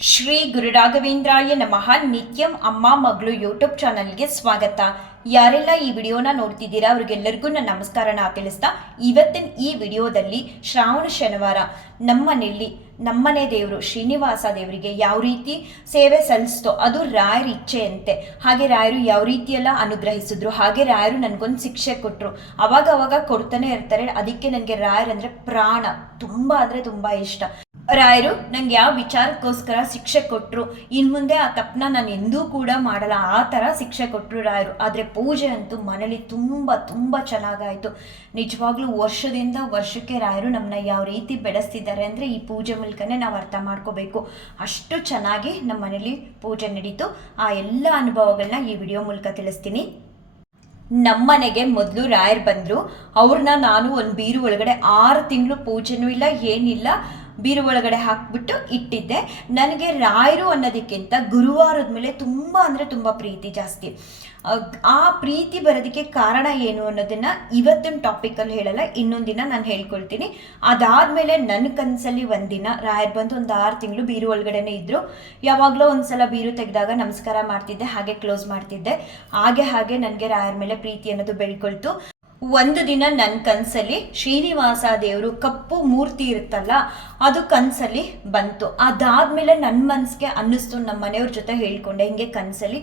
ಶ್ರೀ ಗುರು ರಾಘವೇಂದ್ರಾಯ ನಮಃ. ನಿತ್ಯಂ ಅಮ್ಮ ಮಗಳು ಯೂಟ್ಯೂಬ್ ಚಾನಲ್ಗೆ ಸ್ವಾಗತ. ಯಾರೆಲ್ಲ ಈ ವಿಡಿಯೋನ ನೋಡ್ತಿದ್ದೀರಾ ಅವ್ರಿಗೆಲ್ಲರಿಗೂ ನನ್ನ ನಮಸ್ಕಾರನ ತಿಳಿಸ್ತಾ, ಇವತ್ತಿನ ಈ ವಿಡಿಯೋದಲ್ಲಿ ಶ್ರಾವಣ ಶನಿವಾರ ನಮ್ಮನೆ ದೇವರು ಶ್ರೀನಿವಾಸ ದೇವರಿಗೆ ಯಾವ ರೀತಿ ಸೇವೆ ಸಲ್ಲಿಸ್ತೋ ಅದು ರಾಯರ ಇಚ್ಛೆಯಂತೆ. ಹಾಗೆ ರಾಯರು ಯಾವ ರೀತಿಯೆಲ್ಲ ಅನುಗ್ರಹಿಸಿದ್ರು, ಹಾಗೆ ರಾಯರು ನನಗೊಂದು ಶಿಕ್ಷೆ ಕೊಟ್ಟರು. ಅವಾಗ ಕೊಡ್ತಾನೆ ಇರ್ತಾರೆ. ಅದಕ್ಕೆ ನನಗೆ ರಾಯರಂದ್ರೆ ಪ್ರಾಣ, ತುಂಬ ಅಂದರೆ ತುಂಬ ಇಷ್ಟ. ರಾಯರು ನಂಗೆ ಯಾವ ವಿಚಾರಕ್ಕೋಸ್ಕರ ಶಿಕ್ಷೆ ಕೊಟ್ಟರು, ಇನ್ನು ಮುಂದೆ ಆ ತಪ್ಪನ್ನ ನಾನು ಎಂದೂ ಕೂಡ ಮಾಡಲ್ಲ, ಆ ಥರ ಶಿಕ್ಷೆ ಕೊಟ್ಟರು ರಾಯರು. ಆದರೆ ಪೂಜೆ ಅಂತೂ ಮನೇಲಿ ತುಂಬ ತುಂಬ ಚೆನ್ನಾಗಾಯಿತು. ನಿಜವಾಗ್ಲೂ ವರ್ಷದಿಂದ ವರ್ಷಕ್ಕೆ ರಾಯರು ನಮ್ಮನ್ನ ಯಾವ ರೀತಿ ಬೆಳೆಸ್ತಿದ್ದಾರೆ ಅಂದರೆ ಈ ಪೂಜೆ ಮೂಲಕನೇ ನಾವು ಅರ್ಥ ಮಾಡ್ಕೋಬೇಕು. ಅಷ್ಟು ಚೆನ್ನಾಗಿ ನಮ್ಮ ಮನೇಲಿ ಪೂಜೆ ನಡೀತು. ಆ ಎಲ್ಲ ಅನುಭವಗಳನ್ನ ಈ ವಿಡಿಯೋ ಮೂಲಕ ತಿಳಿಸ್ತೀನಿ. ನಮ್ಮನೆಗೆ ಮೊದಲು ರಾಯರು ಬಂದರು. ಅವ್ರನ್ನ ನಾನು ಒಂದು ಬೀರು ಒಳಗಡೆ 6 ತಿಂಗಳು ಪೂಜೆನೂ ಇಲ್ಲ ಏನಿಲ್ಲ ಬೀರು ಒಳಗಡೆ ಹಾಕ್ಬಿಟ್ಟು ಇಟ್ಟಿದ್ದೆ. ನನಗೆ ರಾಯರು ಅನ್ನೋದಕ್ಕಿಂತ ಗುರುವಾರದ ಮೇಲೆ ತುಂಬ ಅಂದರೆ ತುಂಬ ಪ್ರೀತಿ ಜಾಸ್ತಿ. ಆ ಪ್ರೀತಿ ಬರೋದಕ್ಕೆ ಕಾರಣ ಏನು ಅನ್ನೋದನ್ನು ಇವತ್ತಿನ ಟಾಪಿಕಲ್ಲಿ ಹೇಳಲ್ಲ, ಇನ್ನೊಂದು ದಿನ ನಾನು ಹೇಳ್ಕೊಳ್ತೀನಿ. ಅದಾದಮೇಲೆ ನನ್ನ ಕನಸಲ್ಲಿ ಒಂದಿನ ರಾಯರು ಬಂದು ಒಂದು 6 ತಿಂಗಳು ಬೀರು ಒಳಗಡೆನೇ ಇದ್ದರು. ಯಾವಾಗಲೂ ಒಂದ್ಸಲ ಬೀರು ತೆಗೆದಾಗ ನಮಸ್ಕಾರ ಮಾಡ್ತಿದ್ದೆ, ಹಾಗೆ ಕ್ಲೋಸ್ ಮಾಡ್ತಿದ್ದೆ. ಹಾಗೆ ನನಗೆ ರಾಯರ ಮೇಲೆ ಪ್ರೀತಿ ಅನ್ನೋದು ಬೆಳ್ಕೊಳ್ತು. ಒಂದು ದಿನ ನನ್ನ ಕನಸಲ್ಲಿ ಶ್ರೀನಿವಾಸ ದೇವರು ಕಪ್ಪು ಮೂರ್ತಿ ಇರುತ್ತಲ್ಲ ಅದು ಕನಸಲ್ಲಿ ಬಂತು. ಅದಾದಮೇಲೆ ನನ್ನ ಮನಸ್ಸಿಗೆ ಅನ್ನಿಸ್ತು, ನಮ್ಮ ಮನೆಯವ್ರ ಜೊತೆ ಹೇಳ್ಕೊಂಡೆ, ಹಿಂಗೆ ಕನಸಲ್ಲಿ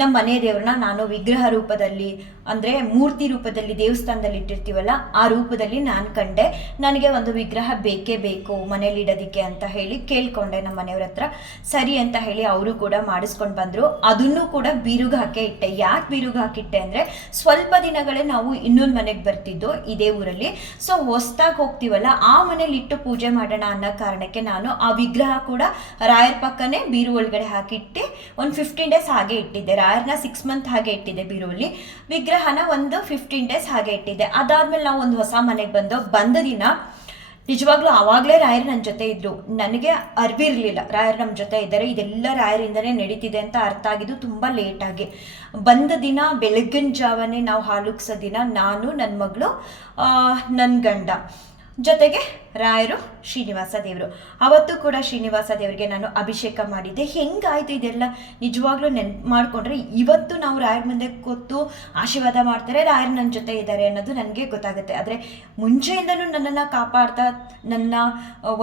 ನಮ್ಮ ಮನೆ ದೇವ್ರನ್ನ ನಾನು ವಿಗ್ರಹ ರೂಪದಲ್ಲಿ ಅಂದರೆ ಮೂರ್ತಿ ರೂಪದಲ್ಲಿ ದೇವಸ್ಥಾನದಲ್ಲಿ ಇಟ್ಟಿರ್ತೀವಲ್ಲ ಆ ರೂಪದಲ್ಲಿ ನಾನು ಕಂಡೆ. ನನಗೆ ಒಂದು ವಿಗ್ರಹ ಬೇಕೇ ಬೇಕು ಮನೇಲಿ ಇಡೋದಕ್ಕೆ ಅಂತ ಹೇಳಿ ಕೇಳ್ಕೊಂಡೆ ನಮ್ಮ ಮನೆಯವ್ರ ಹತ್ರ. ಸರಿ ಅಂತ ಹೇಳಿ ಅವರು ಕೂಡ ಮಾಡಿಸ್ಕೊಂಡು ಬಂದರು. ಅದನ್ನು ಕೂಡ ಬೀರುಗೆ ಹಾಕೇ ಇಟ್ಟೆ. ಯಾಕೆ ಬೀರುಗೆ ಹಾಕಿಟ್ಟೆ ಅಂದರೆ ಸ್ವಲ್ಪ ದಿನಗಳೇ ನಾವು ಇನ್ನೊಂದು ಮನೆಗೆ ಬರ್ತಿದ್ದು ಇದೇ ಊರಲ್ಲಿ. ಸೊ ಹೊಸ್ದಾಗಿ ಹೋಗ್ತೀವಲ್ಲ ಆ ಮನೇಲಿ ಇಟ್ಟು ಪೂಜೆ ಮಾಡೋಣ ಅನ್ನೋ ಕಾರಣಕ್ಕೆ ನಾನು ಆ ವಿಗ್ರಹ ಕೂಡ ರಾಯರ ಪಕ್ಕನೇ ಬೀರು ಒಳಗಡೆ ಹಾಕಿಟ್ಟೆ. ಒಂದು 15 ಡೇಸ್ ಹಾಗೆ ಇಟ್ಟಿದ್ದೆ. ರಾಯರ್ನ 6 ಮಂತ್ ಹಾಗೆ ಇಟ್ಟಿದ್ದೆ ಬೀರುವಲ್ಲಿ, ವಿಗ್ರಹನ ಒಂದು 15 ಡೇಸ್ ಹಾಗೆ ಇಟ್ಟಿದ್ದೆ. ಅದಾದ್ಮೇಲೆ ನಾವು ಒಂದು ಹೊಸ ಮನೆಗೆ ಬಂದ ದಿನ ನಿಜವಾಗ್ಲೂ ಆವಾಗಲೇ ರಾಯರು ನನ್ನ ಜೊತೆ ಇದ್ರು. ನನಗೆ ಅರಿವಿರಲಿಲ್ಲ ರಾಯರು ನಮ್ಮ ಜೊತೆ ಇದ್ದಾರೆ, ಇದೆಲ್ಲ ರಾಯರಿಂದನೇ ನಡೀತಿದೆ ಅಂತ ಅರ್ಥ ಆಗಿದ್ದು ತುಂಬ ಲೇಟಾಗಿ. ಬಂದ ದಿನ ಬೆಳಗ್ಗಿನ ಜಾವನೇ ನಾವು ಹಾಲುಕ್ಸೋ ದಿನ ನಾನು, ನನ್ನ ಮಗಳು, ನನ್ನ ಗಂಡ ಜೊತೆಗೆ ರಾಯರು, ಶ್ರೀನಿವಾಸ ದೇವರು. ಅವತ್ತು ಕೂಡ ಶ್ರೀನಿವಾಸ ದೇವರಿಗೆ ನಾನು ಅಭಿಷೇಕ ಮಾಡಿದ್ದೆ. ಹೆಂಗಾಯ್ತು ಇದೆಲ್ಲ ನಿಜವಾಗ್ಲೂ ನೆನ್ಪು ಮಾಡಿಕೊಂಡ್ರೆ ಇವತ್ತು ನಾವು ರಾಯರ ಮುಂದೆ ಕೂತು ಆಶೀರ್ವಾದ ಮಾಡ್ತಾರೆ, ರಾಯರು ನನ್ನ ಜೊತೆ ಇದ್ದಾರೆ ಅನ್ನೋದು ನನಗೆ ಗೊತ್ತಾಗುತ್ತೆ. ಆದರೆ ಮುಂಚೆಯಿಂದನೂ ನನ್ನನ್ನು ಕಾಪಾಡ್ತಾ ನನ್ನ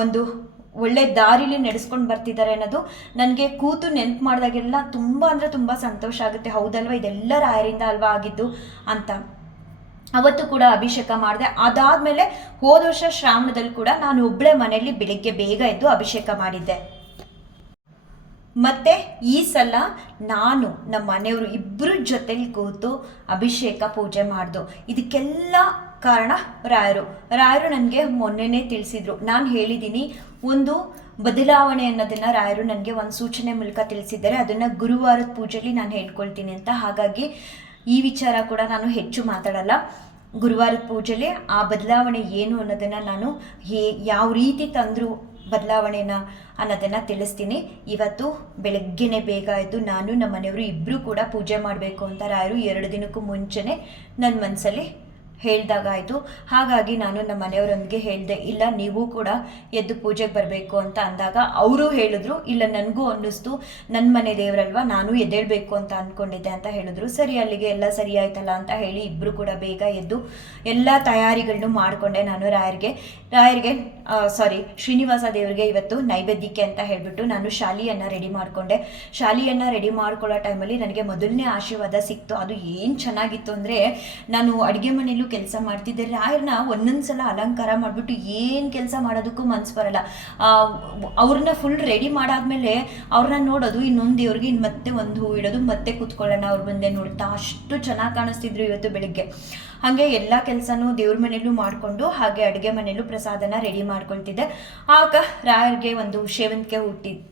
ಒಂದು ಒಳ್ಳೆ ದಾರಿಲಿ ನಡೆಸ್ಕೊಂಡು ಬರ್ತಿದ್ದಾರೆ ಅನ್ನೋದು ನನಗೆ ಕೂತು ನೆನ್ಪು ಮಾಡಿದಾಗೆಲ್ಲ ತುಂಬ ಅಂದರೆ ತುಂಬ ಸಂತೋಷ ಆಗುತ್ತೆ. ಹೌದಲ್ವ, ಇದೆಲ್ಲ ರಾಯರಿಂದ ಅಲ್ವಾ ಆಗಿದ್ದು ಅಂತ. ಅವತ್ತು ಕೂಡ ಅಭಿಷೇಕ ಮಾಡಿದೆ. ಅದಾದಮೇಲೆ ಹೋದ ವರ್ಷ ಶ್ರಾವಣದಲ್ಲಿ ಕೂಡ ನಾನು ಒಬ್ಬಳೇ ಮನೆಯಲ್ಲಿ ಬೆಳಿಗ್ಗೆ ಬೇಗ ಎದ್ದು ಅಭಿಷೇಕ ಮಾಡಿದ್ದೆ. ಮತ್ತು ಈ ಸಲ ನಾನು ನಮ್ಮ ಮನೆಯವರು ಇಬ್ಬರ ಜೊತೆಲಿ ಕೂತು ಅಭಿಷೇಕ ಪೂಜೆ ಮಾಡ್ದು. ಇದಕ್ಕೆಲ್ಲ ಕಾರಣ ರಾಯರು ನನಗೆ ಮೊನ್ನೆನೇ ತಿಳಿಸಿದ್ರು. ನಾನು ಹೇಳಿದ್ದೀನಿ ಒಂದು ಬದಲಾವಣೆ ಅನ್ನೋದನ್ನು ರಾಯರು ನನಗೆ ಒಂದು ಸೂಚನೆ ಮೂಲಕ ತಿಳಿಸಿದ್ದಾರೆ. ಅದನ್ನು ಗುರುವಾರದ ಪೂಜೆಯಲ್ಲಿ ನಾನು ಹೇಳ್ಕೊಳ್ತೀನಿ ಅಂತ. ಹಾಗಾಗಿ ಈ ವಿಚಾರ ಕೂಡ ನಾನು ಹೆಚ್ಚು ಮಾತಾಡಲ್ಲ. ಗುರುವಾರದ ಪೂಜೆಯಲ್ಲಿ ಆ ಬದಲಾವಣೆ ಏನು ಅನ್ನೋದನ್ನು ನಾನು ಯಾವ ರೀತಿ ತಂದರು ಬದಲಾವಣೆನ ಅನ್ನೋದನ್ನು ತಿಳಿಸ್ತೀನಿ. ಇವತ್ತು ಬೆಳಗ್ಗೆನೆ ಬೇಗ ಎದ್ದು ನಾನು ನಮ್ಮ ಮನೆಯವರು ಇಬ್ಬರು ಕೂಡ ಪೂಜೆ ಮಾಡಬೇಕು ಅಂತ ರಾಯರು 2 ದಿನಕ್ಕೂ ಮುಂಚೆನೇ ನನ್ನ ಮನಸ್ಸಲ್ಲಿ ಹೇಳ್ದಾಗಾಯಿತು. ಹಾಗಾಗಿ ನಾನು ನಮ್ಮ ಮನೆಯವರೊಂದಿಗೆ ಹೇಳಿದೆ, ಇಲ್ಲ ನೀವು ಕೂಡ ಎದ್ದು ಪೂಜೆಗೆ ಬರಬೇಕು ಅಂತ ಅಂದಾಗ ಅವರು ಹೇಳಿದ್ರು, ಇಲ್ಲ ನನಗೂ ಅನ್ನಿಸ್ತು ನನ್ನ ಮನೆ ದೇವರಲ್ವ ನಾನು ಎದ್ದೇಳಬೇಕು ಅಂತ ಅಂದ್ಕೊಂಡಿದ್ದೆ ಅಂತ ಹೇಳಿದ್ರು. ಸರಿ, ಅಲ್ಲಿಗೆ ಎಲ್ಲ ಸರಿ ಆಯ್ತಲ್ಲ ಅಂತ ಹೇಳಿ ಇಬ್ಬರು ಕೂಡ ಬೇಗ ಎದ್ದು ಎಲ್ಲ ತಯಾರಿಗಳನ್ನು ಮಾಡಿಕೊಂಡೆ. ನಾನು ರಾಯರಿಗೆ ಶ್ರೀನಿವಾಸ ದೇವರಿಗೆ ಇವತ್ತು ನೈವೇದ್ಯಕ್ಕೆ ಅಂತ ಹೇಳಿಬಿಟ್ಟು ನಾನು ಶಾಲಿಯನ್ನು ರೆಡಿ ಮಾಡಿಕೊಂಡೆ. ಶಾಲಿಯನ್ನು ರೆಡಿ ಮಾಡ್ಕೊಳ್ಳೋ ಟೈಮಲ್ಲಿ ನನಗೆ ಮೊದಲನೇ ಆಶೀರ್ವಾದ ಸಿಕ್ತು. ಅದು ಏನು ಚೆನ್ನಾಗಿತ್ತು ಅಂದರೆ, ನಾನು ಅಡುಗೆ ಮನೆಯಲ್ಲೂ ಕೆಲಸ ಮಾಡ್ತಿದ್ದೆ. ರಾಯರನ್ನ ಒಂದೊಂದು ಸಲ ಅಲಂಕಾರ ಮಾಡಿಬಿಟ್ಟು ಏನು ಕೆಲಸ ಮಾಡೋದಕ್ಕೂ ಮನಸ್ಸು ಬರಲ್ಲ. ಅವ್ರನ್ನ ಫುಲ್ ರೆಡಿ ಮಾಡಾದ್ಮೇಲೆ ಅವ್ರನ್ನ ನೋಡೋದು, ಇನ್ನೊಂದು ದೇವ್ರಿಗೆ ಇನ್ನು ಮತ್ತೆ ಒಂದು ಹೂ ಇಡೋದು, ಮತ್ತೆ ಕೂತ್ಕೊಳ್ಳೋಣ ಅವ್ರ ಮುಂದೆ ನೋಡ್ತಾ, ಅಷ್ಟು ಚೆನ್ನಾಗಿ ಕಾಣಿಸ್ತಿದ್ರು ಇವತ್ತು ಬೆಳಿಗ್ಗೆ. ಹಾಗೆ ಎಲ್ಲ ಕೆಲಸನೂ ದೇವ್ರ ಮನೆಯಲ್ಲೂ ಮಾಡಿಕೊಂಡು ಹಾಗೆ ಅಡುಗೆ ಮನೆಯಲ್ಲೂ ಪ್ರಸಾದನ ರೆಡಿ ಮಾಡ್ಕೊಳ್ತಿದ್ದೆ. ಆಗ ರಾಯರಿಗೆ ಒಂದು ಸೇವಂತಿಗೆ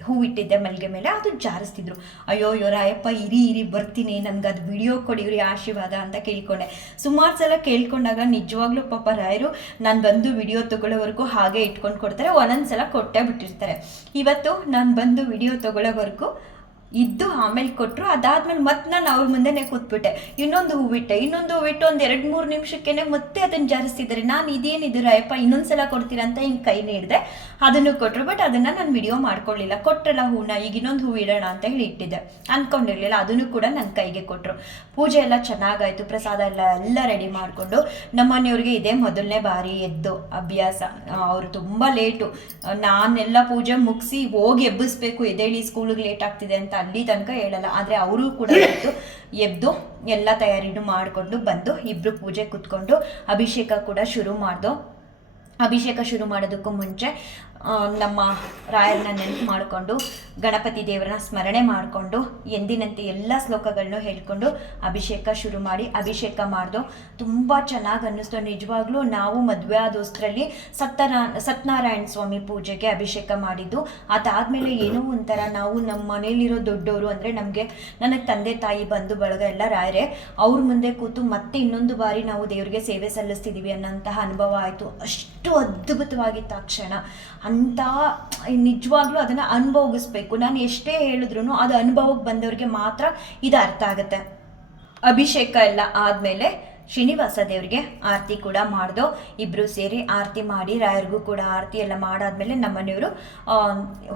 ಹೂ ಇಟ್ಟಿದ್ದೆ ಮಲ್ಲಿಗೆ ಮೇಲೆ. ಅದು ಜಾರಿಸ್ತಿದ್ರು. ಅಯ್ಯೋ ರಾಯಪ್ಪ ಇರಿ ಬರ್ತೀನಿ, ನನ್ಗೆ ಅದು ವಿಡಿಯೋ ಕೊಡಿವ್ರಿ ಆಶೀರ್ವಾದ ಅಂತ ಕೇಳ್ಕೊಂಡೆ. ಸುಮಾರು ಸಲ ಕೇಳ್ಕೊಂಡಾಗ ನಿಜವಾಗ್ಲೂ ಪಾಪ ರಾಯರು ನಾನು ಬಂದು ವಿಡಿಯೋ ತಗೊಳ್ಳೋವರೆಗೂ ಹಾಗೆ ಇಟ್ಕೊಂಡು ಕೊಡ್ತಾರೆ, ಒಂದೊಂದು ಸಲ ಕೊಟ್ಟೇ ಬಿಟ್ಟಿರ್ತಾರೆ. ಇವತ್ತು ನಾನು ಬಂದು ವಿಡಿಯೋ ತಗೊಳ್ಳೋವರೆಗೂ ಇದ್ದು ಆಮೇಲೆ ಕೊಟ್ಟರು. ಅದಾದ್ಮೇಲೆ ಮತ್ತೆ ನಾನು ಅವ್ರ ಮುಂದೆನೇ ಕೂತ್ಬಿಟ್ಟೆ, ಇನ್ನೊಂದು ಹೂವಿಟ್ಟೆ ಒಂದು 2-3 ನಿಮಿಷಕ್ಕೇನೆ ಮತ್ತೆ ಅದನ್ನು ಜಾರಿಸ್ತಿದ್ದಾರೆ. ನಾನು ಇದೇನಿದು ರಾಯಪ್ಪ ಇನ್ನೊಂದ್ಸಲ ಕೊಡ್ತೀರಾ ಅಂತ ಹಿಂಗೆ ಕೈ ನೀಡಿದೆ, ಅದನ್ನು ಕೊಟ್ಟರು. ಬಟ್ ಅದನ್ನು ನಾನು ವಿಡಿಯೋ ಮಾಡ್ಕೊಳ್ಳಿಲ್ಲ. ಕೊಟ್ಟರಲ್ಲ ಹೂನ, ಈಗ ಇನ್ನೊಂದು ಹೂ ಇಡೋಣ ಅಂತ ಹೇಳಿ ಇಟ್ಟಿದ್ದೆ, ಅಂದ್ಕೊಂಡಿರಲಿಲ್ಲ. ಅದನ್ನು ಕೂಡ ನನ್ನ ಕೈಗೆ ಕೊಟ್ಟರು. ಪೂಜೆ ಎಲ್ಲ ಚೆನ್ನಾಗಾಯಿತು, ಪ್ರಸಾದ ಎಲ್ಲ ರೆಡಿ ಮಾಡಿಕೊಂಡು ನಮ್ಮನೆಯವ್ರಿಗೆ ಇದೇ ಮೊದಲನೇ ಬಾರಿ ಎದ್ದು ಅಭ್ಯಾಸ. ಅವರು ತುಂಬ ಲೇಟು, ನಾನೆಲ್ಲ ಪೂಜೆ ಮುಗಿಸಿ ಹೋಗಿ ಎಬ್ಬಿಸ್ಬೇಕು, ಎದ್ದೇಳಿ ಸ್ಕೂಲಿಗೆ ಲೇಟ್ ಆಗ್ತಿದೆ ಅಂತ ಅಲ್ಲಿ ತನಕ ಹೇಳಲ್ಲ. ಆದರೆ ಅವರು ಕೂಡ ಎದ್ದು ಎಲ್ಲ ತಯಾರಿನೂ ಮಾಡಿಕೊಂಡು ಬಂದು ಇಬ್ಬರು ಪೂಜೆ ಕೂತ್ಕೊಂಡು ಅಭಿಷೇಕ ಕೂಡ ಶುರು ಮಾಡ್ದು. ಅಭಿಷೇಕ ಶುರು ಮಾಡೋದಕ್ಕೂ ಮುಂಚೆ ನಮ್ಮ ರಾಯರನ್ನ ನೆನಪು ಮಾಡಿಕೊಂಡು ಗಣಪತಿ ದೇವರನ್ನ ಸ್ಮರಣೆ ಮಾಡಿಕೊಂಡು ಎಂದಿನಂತೆ ಎಲ್ಲ ಶ್ಲೋಕಗಳನ್ನು ಹೇಳ್ಕೊಂಡು ಅಭಿಷೇಕ ಶುರು ಮಾಡಿ ಅಭಿಷೇಕ ಮಾಡ್ದು. ತುಂಬ ಚೆನ್ನಾಗಿ ಅನ್ನಿಸ್ತು ನಿಜವಾಗ್ಲೂ. ನಾವು ಮದುವೆ ಆದೋಸ್ತ್ರಲ್ಲಿ ಸತ್ಯನಾರಾಯಣ ಸ್ವಾಮಿ ಪೂಜೆಗೆ ಅಭಿಷೇಕ ಮಾಡಿದ್ದು. ಅದಾದಮೇಲೆ ಏನೋ ಒಂಥರ ನಾವು ನಮ್ಮ ಮನೇಲಿರೋ ದೊಡ್ಡವರು ಅಂದರೆ ನನಗೆ ತಂದೆ ತಾಯಿ ಬಂಧು ಬಳಗ ಎಲ್ಲ ರಾಯರೇ, ಅವ್ರ ಮುಂದೆ ಕೂತು ಮತ್ತೆ ಇನ್ನೊಂದು ಬಾರಿ ನಾವು ದೇವರಿಗೆ ಸೇವೆ ಸಲ್ಲಿಸ್ತಿದ್ದೀವಿ ಅನ್ನೋಂತಹ ಅನುಭವ ಆಯಿತು. ಅಷ್ಟು ಅದ್ಭುತವಾಗಿತ್ತು ಆ ಕ್ಷಣ. ಅಂತ ನಿಜವಾಗ್ಲೂ ಅದನ್ನು ಅನುಭವಿಸ್ಬೇಕು. ನಾನು ಎಷ್ಟೇ ಹೇಳಿದ್ರು ಅದು ಅನುಭವಕ್ಕೆ ಬಂದವ್ರಿಗೆ ಮಾತ್ರ ಇದು ಅರ್ಥ ಆಗುತ್ತೆ. ಅಭಿಷೇಕ ಎಲ್ಲ ಆದಮೇಲೆ ಶ್ರೀನಿವಾಸ ದೇವರಿಗೆ ಆರತಿ ಕೂಡ ಮಾಡ್ದು. ಇಬ್ಬರು ಸೇರಿ ಆರತಿ ಮಾಡಿ ರಾಯರಿಗೂ ಕೂಡ ಆರತಿ ಎಲ್ಲ ಮಾಡಾದ್ಮೇಲೆ ನಮ್ಮನೆಯವರು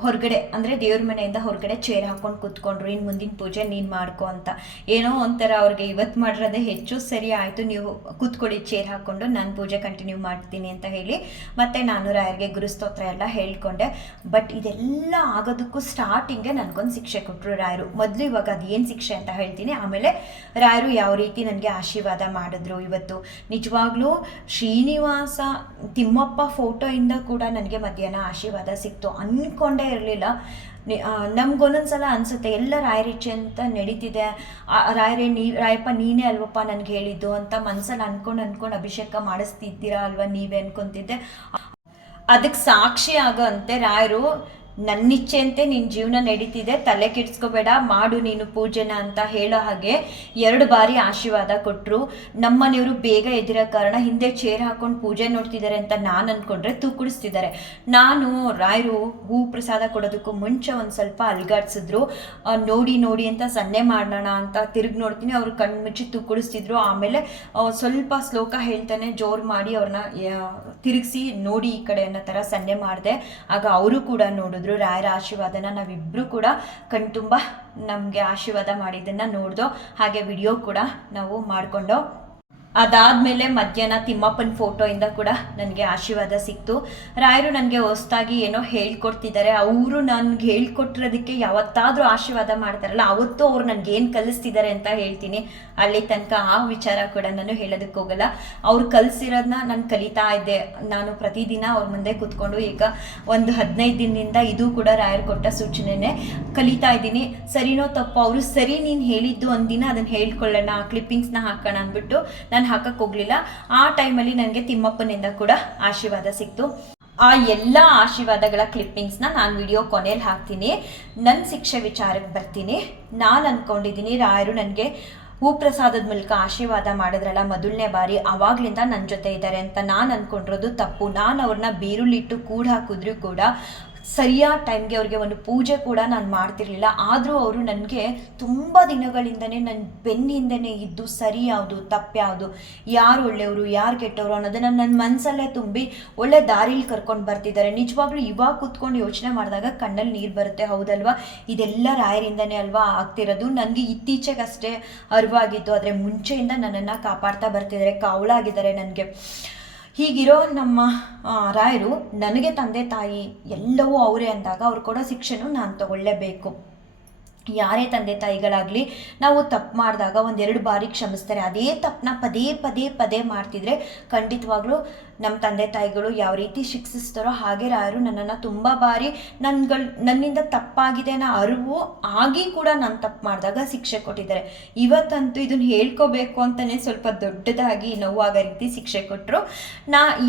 ಹೊರಗಡೆ ಅಂದರೆ ದೇವ್ರ ಮನೆಯಿಂದ ಹೊರಗಡೆ ಚೇರ್ ಹಾಕೊಂಡು ಕೂತ್ಕೊಂಡ್ರು. ಇನ್ನು ಮುಂದಿನ ಪೂಜೆ ನೀನು ಮಾಡ್ಕೊ ಅಂತ. ಏನೋ ಒಂಥರ ಅವ್ರಿಗೆ ಇವತ್ತು ಮಾಡಿರೋದೇ ಹೆಚ್ಚು ಸರಿ ಆಯಿತು, ನೀವು ಕೂತ್ಕೊಳ್ಳಿ ಚೇರ್ ಹಾಕ್ಕೊಂಡು, ನಾನು ಪೂಜೆ ಕಂಟಿನ್ಯೂ ಮಾಡ್ತೀನಿ ಅಂತ ಹೇಳಿ ಮತ್ತೆ ನಾನು ರಾಯರಿಗೆ ಗುರುಸ್ತೋತ್ರ ಎಲ್ಲ ಹೇಳ್ಕೊಂಡೆ. ಬಟ್ ಇದೆಲ್ಲ ಆಗೋದಕ್ಕೂ ಸ್ಟಾರ್ಟಿಂಗ್ಗೆ ನನಗೊಂದು ಶಿಕ್ಷೆ ಕೊಟ್ಟರು ರಾಯರು. ಮೊದಲು ಇವಾಗ ಅದೇನು ಶಿಕ್ಷೆ ಅಂತ ಹೇಳ್ತೀನಿ, ಆಮೇಲೆ ರಾಯರು ಯಾವ ರೀತಿ ನನಗೆ ಆಶೀರ್ವಾದ ಮಾಡಿದ್ರು. ಇವತ್ತು ನಿಜವಾಗ್ಲೂ ಶ್ರೀನಿವಾಸ ತಿಮ್ಮಪ್ಪ ಫೋಟೋಯಿಂದ ಕೂಡ ನನಗೆ ಮಧ್ಯಾಹ್ನ ಆಶೀರ್ವಾದ ಸಿಕ್ತು. ಅಂದ್ಕೊಂಡೇ ಇರಲಿಲ್ಲ. ನಮ್ಗೊಂದೊಂದ್ಸಲ ಅನಿಸುತ್ತೆ ಎಲ್ಲ ರಾಯರಿಚ್ಛೆ ಅಂತ ನಡೀತಿದೆ, ರಾಯಪ್ಪ ನೀನೇ ಅಲ್ವಪ್ಪ ನನಗೆ ಹೇಳಿದ್ದು ಅಂತ ಮನಸ್ಸಲ್ಲಿ ಅನ್ಕೊಂಡು ಅಭಿಷೇಕ ಮಾಡಿಸ್ತಿದ್ದೀರಾ ಅಲ್ವಾ ನೀವೇ ಅನ್ಕೊತಿದ್ದೆ. ಅದಕ್ಕೆ ಸಾಕ್ಷಿ ಆಗೋ ಅಂತೆ ರಾಯರು ನನ್ನಿಚ್ಛೆ ಅಂತೆ ನಿನ್ನ ಜೀವನ ನಡೀತಿದೆ, ತಲೆ ಕೆಡಿಸ್ಕೋಬೇಡ, ಮಾಡು ನೀನು ಪೂಜೆನ ಅಂತ ಹೇಳೋ ಹಾಗೆ 2 ಬಾರಿ ಆಶೀರ್ವಾದ ಕೊಟ್ಟರು. ನಮ್ಮನೆಯವರು ಬೇಗ ಎದ್ದಿರೋ ಕಾರಣ ಹಿಂದೆ ಚೇರ್ ಹಾಕೊಂಡು ಪೂಜೆ ನೋಡ್ತಿದ್ದಾರೆ ಅಂತ ನಾನು ಅಂದ್ಕೊಂಡ್ರೆ ತೂಕುಡಿಸ್ತಿದ್ದಾರೆ. ನಾನು ರಾಯರು ಹೂ ಪ್ರಸಾದ ಕೊಡೋದಕ್ಕೂ ಮುಂಚೆ ಒಂದು ಸ್ವಲ್ಪ ಅಲ್ಗಾಡ್ಸಿದ್ರು. ನೋಡಿ ಅಂತ ಸನ್ನೆ ಮಾಡೋಣ ಅಂತ ತಿರುಗಿ ನೋಡ್ತೀನಿ, ಅವ್ರು ಕಣ್ಣು ಮುಚ್ಚಿ ತೂಕುಡಿಸ್ತಿದ್ರು. ಆಮೇಲೆ ಸ್ವಲ್ಪ ಶ್ಲೋಕ ಹೇಳ್ತಾನೆ ಜೋರು ಮಾಡಿ ಅವ್ರನ್ನ ತಿರುಗಿಸಿ ನೋಡಿ ಈ ಕಡೆ ಅನ್ನೋ ಥರ ಸನ್ನೆ ಮಾಡಿದೆ. ಆಗ ಅವರು ಕೂಡ ನೋಡಿದ್ರು ರಾಯರ ಆಶೀರ್ವಾದನ. ನಾವಿಬ್ರು ಕೂಡ ಕಣ್ತುಂಬ ನಮಗೆ ಆಶೀರ್ವಾದ ಮಾಡಿದ್ದನ್ನು ನೋಡ್ದೋ, ಹಾಗೆ ವಿಡಿಯೋ ಕೂಡ ನಾವು ಮಾಡಿಕೊಂಡು. ಅದಾದಮೇಲೆ ಮಧ್ಯಾಹ್ನ ತಿಮ್ಮಪ್ಪನ ಫೋಟೋಯಿಂದ ಕೂಡ ನನಗೆ ಆಶೀರ್ವಾದ ಸಿಕ್ತು. ರಾಯರು ನನಗೆ ಹೊಸದಾಗಿ ಏನೋ ಹೇಳ್ಕೊಡ್ತಿದ್ದಾರೆ. ಅವರು ನನಗೆ ಹೇಳ್ಕೊಟ್ಟಿರೋದಕ್ಕೆ ಯಾವತ್ತಾದರೂ ಆಶೀರ್ವಾದ ಮಾಡ್ತಾರಲ್ಲ, ಅವತ್ತು ಅವ್ರು ನನಗೇನು ಕಲಿಸ್ತಿದ್ದಾರೆ ಅಂತ ಹೇಳ್ತೀನಿ. ಅಲ್ಲಿ ತನಕ ಆ ವಿಚಾರ ಕೂಡ ನಾನು ಹೇಳೋದಕ್ಕೆ ಹೋಗಲ್ಲ. ಅವ್ರು ಕಲಿಸಿರೋದನ್ನ ನಾನು ಕಲಿತಾ ಇದ್ದೆ. ನಾನು ಪ್ರತಿದಿನ ಅವ್ರ ಮುಂದೆ ಕೂತ್ಕೊಂಡು ಈಗ ಒಂದು 15 ದಿನದಿಂದ ಇದು ಕೂಡ ರಾಯರು ಕೊಟ್ಟ ಸೂಚನೆನೇ ಕಲಿತಾ ಇದ್ದೀನಿ. ಸರಿನೋ ತಪ್ಪು, ಅವರು ಸರಿ ನೀನು ಹೇಳಿದ್ದು ಒಂದಿನ ಅದನ್ನು ಹೇಳ್ಕೊಳ್ಳೋಣ, ಆ ಕ್ಲಿಪ್ಪಿಂಗ್ಸ್ನ ಹಾಕೋಣ ಅಂದ್ಬಿಟ್ಟು ನಾನು ಹಾಕಕ್ಕೆ ಹೋಗಲಿಲ್ಲ. ಆ ಟೈಮಲ್ಲಿ ನನಗೆ ತಿಮ್ಮಪ್ಪನಿಂದ ಕೂಡ ಆಶೀರ್ವಾದ ಸಿಕ್ತು. ಆ ಎಲ್ಲ ಆಶೀರ್ವಾದಗಳ ಕ್ಲಿಪ್ಪಿಂಗ್ಸ್ನ ನಾನು ವಿಡಿಯೋ ಕೊನೆಯಲ್ಲಿ ಹಾಕ್ತೀನಿ. ನನ್ನ ಶಿಕ್ಷೆ ವಿಚಾರಕ್ಕೆ ಬರ್ತೀನಿ. ನಾನು ಅಂದ್ಕೊಂಡಿದ್ದೀನಿ ರಾಯರು ನನಗೆ ಹೂ ಪ್ರಸಾದದ ಮೂಲಕ ಆಶೀರ್ವಾದ ಮಾಡಿದ್ರಲ್ಲ ಮೊದಲನೇ ಬಾರಿ, ಆವಾಗಲಿಂದ ನನ್ನ ಜೊತೆ ಇದ್ದಾರೆ ಅಂತ ನಾನು ಅಂದ್ಕೊಂಡಿರೋದು ತಪ್ಪು. ನಾನು ಅವ್ರನ್ನ ಬೇರುಲಿಟ್ಟು ಕೂಡ ಹಾಕಿದ್ರು ಕೂಡ ಸರಿಯಾದ ಟೈಮ್ಗೆ ಅವ್ರಿಗೆ ಒಂದು ಪೂಜೆ ಕೂಡ ನಾನು ಮಾಡ್ತಿರ್ಲಿಲ್ಲ. ಆದರೂ ಅವರು ನನಗೆ ತುಂಬ ದಿನಗಳಿಂದನೇ ನನ್ನ ಬೆನ್ನಿಂದನೇ ಇದ್ದು ಸರಿ ಯಾವುದು ತಪ್ಪು ಯಾವುದು, ಯಾರು ಒಳ್ಳೆಯವರು ಯಾರು ಕೆಟ್ಟವರು ಅನ್ನೋದನ್ನು ನನ್ನ ಮನಸ್ಸಲ್ಲೇ ತುಂಬಿ ಒಳ್ಳೆ ದಾರಿಲಿ ಕರ್ಕೊಂಡು ಬರ್ತಿದ್ದಾರೆ. ನಿಜವಾಗ್ಲೂ ಇವಾಗ ಕೂತ್ಕೊಂಡು ಯೋಚನೆ ಮಾಡಿದಾಗ ಕಣ್ಣಲ್ಲಿ ನೀರು ಬರುತ್ತೆ. ಹೌದಲ್ವಾ, ಇದೆಲ್ಲ ರಾಯರಿಂದನೇ ಅಲ್ವಾ ಆಗ್ತಿರೋದು. ನನಗೆ ಇತ್ತೀಚೆಗಷ್ಟೇ ಅರಿವಾಗಿತ್ತು, ಆದರೆ ಮುಂಚೆಯಿಂದ ನನ್ನನ್ನು ಕಾಪಾಡ್ತಾ ಬರ್ತಿದ್ದಾರೆ, ಕಾವಲಾಗಿದ್ದಾರೆ ನನಗೆ. ಹೀಗಿರೋ ನಮ್ಮ ರಾಯರು ನನಗೆ ತಂದೆ ತಾಯಿ ಎಲ್ಲವೂ ಅವರೇ ಅಂದಾಗ ಅವ್ರು ಕೊಡೋ ಶಿಕ್ಷೆನೂ ನಾನು ತಗೊಳ್ಳೇಬೇಕು. ಯಾರೇ ತಂದೆ ತಾಯಿಗಳಾಗಲಿ ನಾವು ತಪ್ಪು ಮಾಡಿದಾಗ 1-2 ಬಾರಿ ಕ್ಷಮಿಸ್ತಾರೆ. ಅದೇ ತಪ್ಪನ್ನ ಪದೇ ಮಾಡ್ತಿದ್ರೆ ಖಂಡಿತವಾಗ್ಲೂ ನಮ್ಮ ತಂದೆ ತಾಯಿಗಳು ಯಾವ ರೀತಿ ಶಿಕ್ಷಿಸ್ತಾರೋ ಹಾಗೆ ರಾಯರು ನನ್ನನ್ನು ತುಂಬ ಬಾರಿ ನನ್ನಿಂದ ತಪ್ಪಾಗಿದೆ ಅನ್ನೋ ಅರಿವು ಆಗಿ ಕೂಡ ನಾನು ತಪ್ಪು ಮಾಡಿದಾಗ ಶಿಕ್ಷೆ ಕೊಟ್ಟಿದ್ದಾರೆ. ಇವತ್ತಂತೂ ಇದನ್ನು ಹೇಳ್ಕೋಬೇಕು ಅಂತಲೇ ಸ್ವಲ್ಪ ದೊಡ್ಡದಾಗಿ ನೋವಾಗೋ ರೀತಿ ಶಿಕ್ಷೆ ಕೊಟ್ಟರು.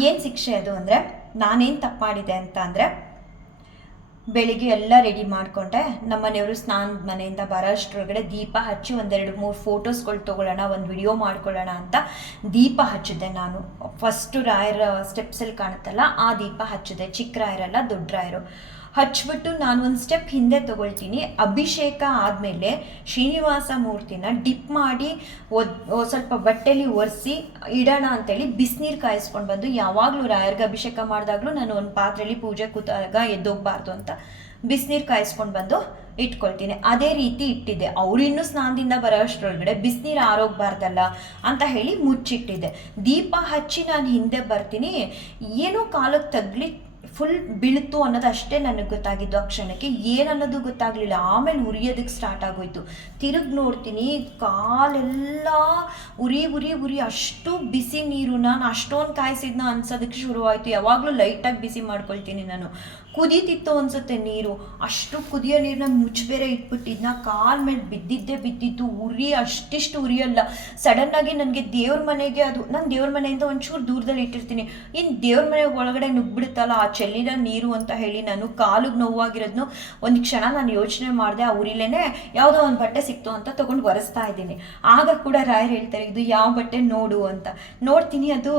ಏನು ಶಿಕ್ಷೆ ಅದು ಅಂದರೆ, ನಾನೇನು ತಪ್ಪು ಮಾಡಿದೆ ಅಂತ ಅಂದರೆ, ಬೆಳಿಗ್ಗೆ ಎಲ್ಲ ರೆಡಿ ಮಾಡಿಕೊಂಡೆ. ನಮ್ಮನೆಯವರು ಸ್ನಾನದ ಮನೆಯಿಂದ ಬರೋಷ್ಟರೊಳಗಡೆ ದೀಪ ಹಚ್ಚಿ 1-2-3 ಫೋಟೋಸ್ಗಳು ತೊಗೊಳ್ಳೋಣ, ಒಂದು ವಿಡಿಯೋ ಮಾಡ್ಕೊಳ್ಳೋಣ ಅಂತ ದೀಪ ಹಚ್ಚಿದ್ದೆ. ನಾನು ಫಸ್ಟು ರಾಯರ ಸ್ಟೆಪ್ಸಲ್ಲಿ ಕಾಣುತ್ತಲ್ಲ ಆ ದೀಪ ಹಚ್ಚಿದೆ. ಚಿಕ್ಕ ರಾಯರಲ್ಲ, ದೊಡ್ಡ ರಾಯರು. ಹಚ್ಬಿಟ್ಟು ನಾನು ಒಂದು ಸ್ಟೆಪ್ ಹಿಂದೆ ತಗೊಳ್ತೀನಿ. ಅಭಿಷೇಕ ಆದಮೇಲೆ ಶ್ರೀನಿವಾಸ ಮೂರ್ತಿನ ಡಿಪ್ ಮಾಡಿ ಸ್ವಲ್ಪ ಬಟ್ಟೆಲಿ ಒರೆಸಿ ಇಡೋಣ ಅಂತೇಳಿ ಬಿಸಿನೀರು ಕಾಯಿಸ್ಕೊಂಡು ಬಂದು, ಯಾವಾಗಲೂ ರಾಯರ್ಗೆ ಅಭಿಷೇಕ ಮಾಡಿದಾಗಲೂ ನಾನು ಒಂದು ಪಾತ್ರೆಯಲ್ಲಿ ಪೂಜೆ ಕೂತಾಗ ಎದ್ದೋಗ್ಬಾರ್ದು ಅಂತ ಬಿಸಿನೀರು ಕಾಯಿಸ್ಕೊಂಡು ಬಂದು ಇಟ್ಕೊಳ್ತೀನಿ. ಅದೇ ರೀತಿ ಇಟ್ಟಿದ್ದೆ. ಅವ್ರು ಇನ್ನೂ ಸ್ನಾನದಿಂದ ಬರೋ ಅಷ್ಟರೊಳಗಡೆ ಬಿಸಿನೀರು ಆರೋಗ್ಬಾರ್ದಲ್ಲ ಅಂತ ಹೇಳಿ ಮುಚ್ಚಿಟ್ಟಿದ್ದೆ. ದೀಪ ಹಚ್ಚಿ ನಾನು ಹಿಂದೆ ಬರ್ತೀನಿ, ಏನೋ ಕಾಲಕ್ಕೆ ತಗ್ಲಿ ಫುಲ್ ಬೀಳ್ತು ಅನ್ನೋದು ಅಷ್ಟೇ ನನಗೆ ಗೊತ್ತಾಗಿದ್ದು. ಆ ಕ್ಷಣಕ್ಕೆ ಏನನ್ನೋದು ಗೊತ್ತಾಗಲಿಲ್ಲ. ಆಮೇಲೆ ಉರಿಯೋದಕ್ಕೆ ಸ್ಟಾರ್ಟ್ ಆಗೋಯ್ತು. ತಿರುಗಿ ನೋಡ್ತೀನಿ, ಕಾಲೆಲ್ಲ ಉರಿ ಅಷ್ಟು ಬಿಸಿ ನೀರು. ನಾನು ಅಷ್ಟೊಂದು ಕಾಯಿಸಿದ್ನ ಅನ್ಸೋದಕ್ಕೆ ಶುರುವಾಯಿತು. ಯಾವಾಗಲೂ ಲೈಟಾಗಿ ಬಿಸಿ ಮಾಡ್ಕೊಳ್ತೀನಿ ನಾನು. ಕುದೀತಿತ್ತು ಅನ್ಸುತ್ತೆ ನೀರು. ಅಷ್ಟು ಕುದಿಯೋ ನೀರನ್ನ ಮುಚ್ಚಬೇರೆ ಇಟ್ಬಿಟ್ಟಿದ್ನ. ಕಾಲ ಮೇಲೆ ಬಿದ್ದಿತ್ತು. ಉರಿ ಅಷ್ಟಿಷ್ಟು ಉರಿಯಲ್ಲ. ಸಡನ್ನಾಗಿ ನನಗೆ ದೇವ್ರ ಮನೆಗೆ, ಅದು ನಾನು ದೇವ್ರ ಮನೆಯಿಂದ ಒಂಚೂರು ದೂರದಲ್ಲಿ ಇಟ್ಟಿರ್ತೀನಿ, ಇನ್ನು ದೇವ್ರ ಮನೆ ಒಳಗಡೆ ನುಗ್ಬಿಡುತ್ತಲ್ಲ ಆ ಚೆಲ್ಲಿನ ನೀರು ಅಂತ ಹೇಳಿ ನಾನು ಕಾಲಿಗೆ ನೋವಾಗಿರೋದನ್ನು ಒಂದು ಕ್ಷಣ ನಾನು ಯೋಚನೆ ಮಾಡಿದೆ. ಆ ಉರಿಲೇನೆ ಯಾವುದೋ ಒಂದು ಬಟ್ಟೆ ಸಿಕ್ತು ಅಂತ ತೊಗೊಂಡು ಒರೆಸ್ತಾ ಇದ್ದೀನಿ. ಆಗ ಕೂಡ ರಾಯರು ಹೇಳ್ತಾರೆ, ಇದು ಯಾವ ಬಟ್ಟೆ ನೋಡು ಅಂತ. ನೋಡ್ತೀನಿ, ಅದು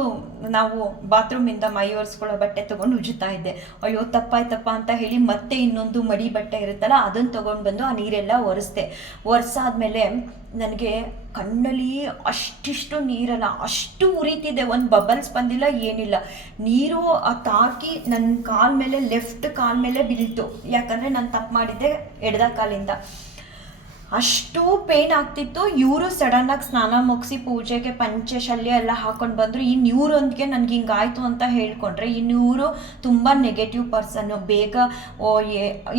ನಾವು ಬಾತ್ರೂಮಿಂದ ಮೈ ಒರೆಸ್ಕೊಳ್ಳೋ ಬಟ್ಟೆ ತೊಗೊಂಡು ಉಜ್ಜುತ್ತಾ ಇದ್ದೆ. ಅಯ್ಯೋ ತಪ್ಪಾಯ್ತಪ್ಪ ಅಂತ ಹೇಳಿ ಮತ್ತೆ ಇನ್ನೊಂದು ಮಡಿ ಬಟ್ಟೆ ಇರುತ್ತಲ್ಲ ಅದನ್ನು ತೊಗೊಂಡು ಬಂದು ಆ ನೀರೆಲ್ಲ ಒರೆಸಾದ್ಮೇಲೆ ನನಗೆ ಕಣ್ಣಲ್ಲಿ ಅಷ್ಟಿಷ್ಟು ನೀರಲ್ಲ, ಅಷ್ಟು ಉರಿತಿದೆ. ಒಂದು ಬಬಲ್ಸ್ ಬಂದಿಲ್ಲ, ಏನಿಲ್ಲ. ನೀರು ತಾಕಿ ನನ್ನ ಕಾಲ ಮೇಲೆ, ಲೆಫ್ಟ್ ಕಾಲ ಮೇಲೆ ಬೀಳ್ತು. ಯಾಕಂದರೆ ನಾನು ತಪ್ಪು ಮಾಡಿದ್ದೆ ಎಡದ ಕಾಲಿಂದ. ಅಷ್ಟು ಪೇನ್ ಆಗ್ತಿತ್ತು. ಇವರು ಸಡನ್ನಾಗಿ ಸ್ನಾನ ಮುಗಿಸಿ ಪೂಜೆಗೆ ಪಂಚೆ ಶಲ್ಯ ಎಲ್ಲ ಹಾಕೊಂಡು ಬಂದರು. ಇನ್ನು ಇವರೊಂದಿಗೆ ನನಗೆ ಹಿಂಗಾಯ್ತು ಅಂತ ಹೇಳ್ಕೊಂಡ್ರೆ, ಇನ್ನು ಇವರು ತುಂಬ ನೆಗೆಟಿವ್ ಪರ್ಸನ್ನು. ಬೇಗ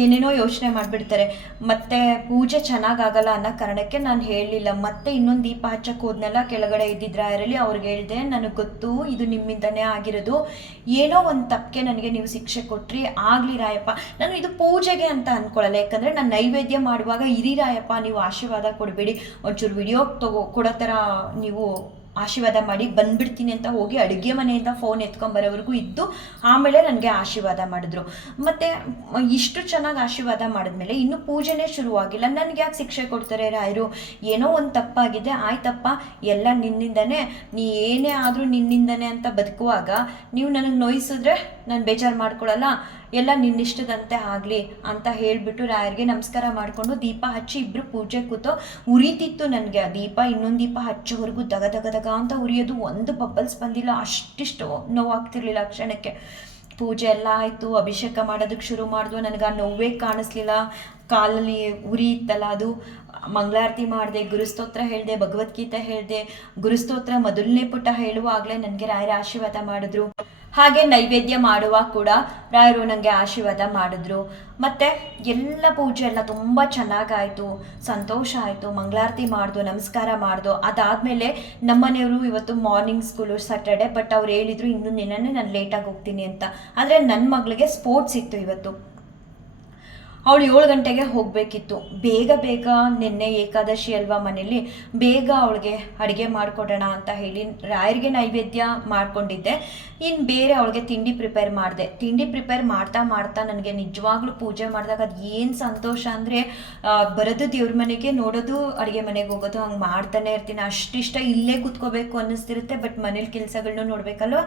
ಏನೇನೋ ಯೋಚನೆ ಮಾಡಿಬಿಡ್ತಾರೆ. ಮತ್ತು ಪೂಜೆ ಚೆನ್ನಾಗಾಗಲ್ಲ ಅನ್ನೋ ಕಾರಣಕ್ಕೆ ನಾನು ಹೇಳಲಿಲ್ಲ. ಮತ್ತೆ ಇನ್ನೊಂದು ದೀಪ ಹಚ್ಚಕ್ಕೆ ಹೋದ್ನೆಲ್ಲ ಕೆಳಗಡೆ ಇದ್ದಿದ್ರೆ ಯಾರಲ್ಲಿ ಅವ್ರಿಗೆ ಹೇಳಿದೆ, ನನಗೆ ಗೊತ್ತು ಇದು ನಿಮ್ಮಿಂದನೇ ಆಗಿರೋದು, ಏನೋ ಒಂದು ತಪ್ಪಿಗೆ ನನಗೆ ನೀವು ಶಿಕ್ಷೆ ಕೊಟ್ರಿ, ಆಗಲಿ ರಾಯಪ್ಪ. ನಾನು ಇದು ಪೂಜೆಗೆ ಅಂತ ಅಂದ್ಕೊಳ್ಳಲ್ಲ. ಯಾಕಂದರೆ ನಾನು ನೈವೇದ್ಯ ಮಾಡುವಾಗ ಇರಿ ರಾಯಪ್ಪ, ನೀವು ಆಶೀರ್ವಾದ ಕೊಡಬೇಡಿ, ಒಂಚೂರು ವಿಡಿಯೋ ಕೊಡೋ ಥರ ನೀವು ಆಶೀರ್ವಾದ ಮಾಡಿ ಬಂದ್ಬಿಡ್ತೀನಿ ಅಂತ ಹೋಗಿ ಅಡುಗೆ ಮನೆಯಿಂದ ಫೋನ್ ಎತ್ಕೊಂಬರೋವರೆಗೂ ಇದ್ದು ಆಮೇಲೆ ನನಗೆ ಆಶೀರ್ವಾದ ಮಾಡಿದ್ರು. ಮತ್ತು ಇಷ್ಟು ಚೆನ್ನಾಗಿ ಆಶೀರ್ವಾದ ಮಾಡಿದ್ಮೇಲೆ ಇನ್ನೂ ಪೂಜೆನೇ ಶುರುವಾಗಿಲ್ಲ. ನನಗೆ ಯಾಕೆ ಶಿಕ್ಷೆ ಕೊಡ್ತಾರೆ ರಾಯರು? ಏನೋ ಒಂದು ತಪ್ಪಾಗಿದೆ, ಆಯ್ತಪ್ಪ, ಎಲ್ಲ ನಿನ್ನಿಂದನೇ, ನೀ ಏನೇ ಆದರೂ ನಿನ್ನಿಂದನೇ ಅಂತ ಬದುಕುವಾಗ ನೀವು ನನಗೆ ನೋಯಿಸಿದ್ರೆ ನಾನು ಬೇಜಾರು ಮಾಡ್ಕೊಳ್ಳಲ್ಲ, ಎಲ್ಲ ನಿನ್ನಿಷ್ಟದಂತೆ ಆಗಲಿ ಅಂತ ಹೇಳಿಬಿಟ್ಟು ರಾಯರಿಗೆ ನಮಸ್ಕಾರ ಮಾಡಿಕೊಂಡು ದೀಪ ಹಚ್ಚಿ ಇಬ್ಬರು ಪೂಜೆ ಕೂತೋ. ಉರಿತಿತ್ತು ನನಗೆ ಆ ದೀಪ. ಇನ್ನೊಂದು ದೀಪ ಹಚ್ಚೋವರೆಗೂ ದಗ ಅಂತ ಉರಿಯೋದು. ಒಂದು ಬಬ್ಬಲ್ಸ್ ಬಂದಿಲ್ಲ, ಅಷ್ಟಿಷ್ಟು ನೋವಾಗ್ತಿರ್ಲಿಲ್ಲ ಆ ಕ್ಷಣಕ್ಕೆ. ಪೂಜೆ ಎಲ್ಲ ಆಯಿತು, ಅಭಿಷೇಕ ಮಾಡೋದಕ್ಕೆ ಶುರು ಮಾಡಿದ್ವು. ನನಗೆ ಆ ನೋವೇ ಕಾಣಿಸ್ಲಿಲ್ಲ. ಕಾಲಲ್ಲಿ ಉರಿ ಇತ್ತಲ್ಲ ಅದು. ಮಂಗಳಾರತಿ ಮಾಡಿದೆ, ಗುರುಸ್ತೋತ್ರ ಹೇಳಿದೆ, ಭಗವದ್ಗೀತೆ ಹೇಳಿದೆ. ಗುರುಸ್ತೋತ್ರ ಮೊದಲನೇ ಪುಟ ಹೇಳುವಾಗಲೇ ನನಗೆ ರಾಯರ ಆಶೀರ್ವಾದ ಮಾಡಿದ್ರು. ಹಾಗೆ ನೈವೇದ್ಯ ಮಾಡುವಾಗ ಕೂಡ ರಾಯರು ನನಗೆ ಆಶೀರ್ವಾದ ಮಾಡಿದ್ರು. ಮತ್ತು ಎಲ್ಲ ಪೂಜೆ ಎಲ್ಲ ತುಂಬ ಚೆನ್ನಾಗಾಯಿತು, ಸಂತೋಷ ಆಯಿತು. ಮಂಗಳಾರತಿ ಮಾಡ್ದು, ನಮಸ್ಕಾರ ಮಾಡ್ದು. ಅದಾದಮೇಲೆ ನಮ್ಮನೆಯವರು ಇವತ್ತು ಮಾರ್ನಿಂಗ್ ಸ್ಕೂಲು ಸ್ಯಾಟರ್ಡೆ, ಬಟ್ ಅವ್ರು ಹೇಳಿದರು ಇನ್ನೂ ನಿನ್ನೆ ನಾನು ಲೇಟಾಗಿ ಹೋಗ್ತೀನಿ ಅಂತ. ಆದರೆ ನನ್ನ ಮಗಳಿಗೆ ಸ್ಪೋರ್ಟ್ಸ್ ಇತ್ತು ಇವತ್ತು. ಅವಳು 7 ಗಂಟೆಗೆ ಹೋಗಬೇಕಿತ್ತು. ಬೇಗ ನಿನ್ನೆ ಏಕಾದಶಿ ಅಲ್ವಾ, ಮನೇಲಿ ಬೇಗ ಅವಳಿಗೆ ಅಡುಗೆ ಮಾಡಿಕೊಡೋಣ ಅಂತ ಹೇಳಿ ರಾಯರಿಗೆ ನೈವೇದ್ಯ ಮಾಡ್ಕೊಂಡಿದ್ದೆ. ಇನ್ನು ಬೇರೆ ಅವಳಿಗೆ ತಿಂಡಿ ಪ್ರಿಪೇರ್ ಮಾಡಿದೆ. ತಿಂಡಿ ಪ್ರಿಪೇರ್ ಮಾಡ್ತಾ ನನಗೆ ನಿಜವಾಗ್ಲೂ ಪೂಜೆ ಮಾಡಿದಾಗ ಅದು ಏನು ಸಂತೋಷ ಅಂದರೆ, ಬರೋದು ದೇವ್ರ ಮನೆಗೆ, ನೋಡೋದು ಅಡುಗೆ ಮನೆಗೆ ಹೋಗೋದು, ಹಂಗೆ ಮಾಡ್ತಾನೆ ಇರ್ತೀನಿ. ಅಷ್ಟಿಷ್ಟ ಇಲ್ಲೇ ಕೂತ್ಕೋಬೇಕು ಅನ್ನಿಸ್ತಿರುತ್ತೆ. ಬಟ್ ಮನೇಲಿ ಕೆಲಸಗಳನ್ನೂ ನೋಡಬೇಕಲ್ವ.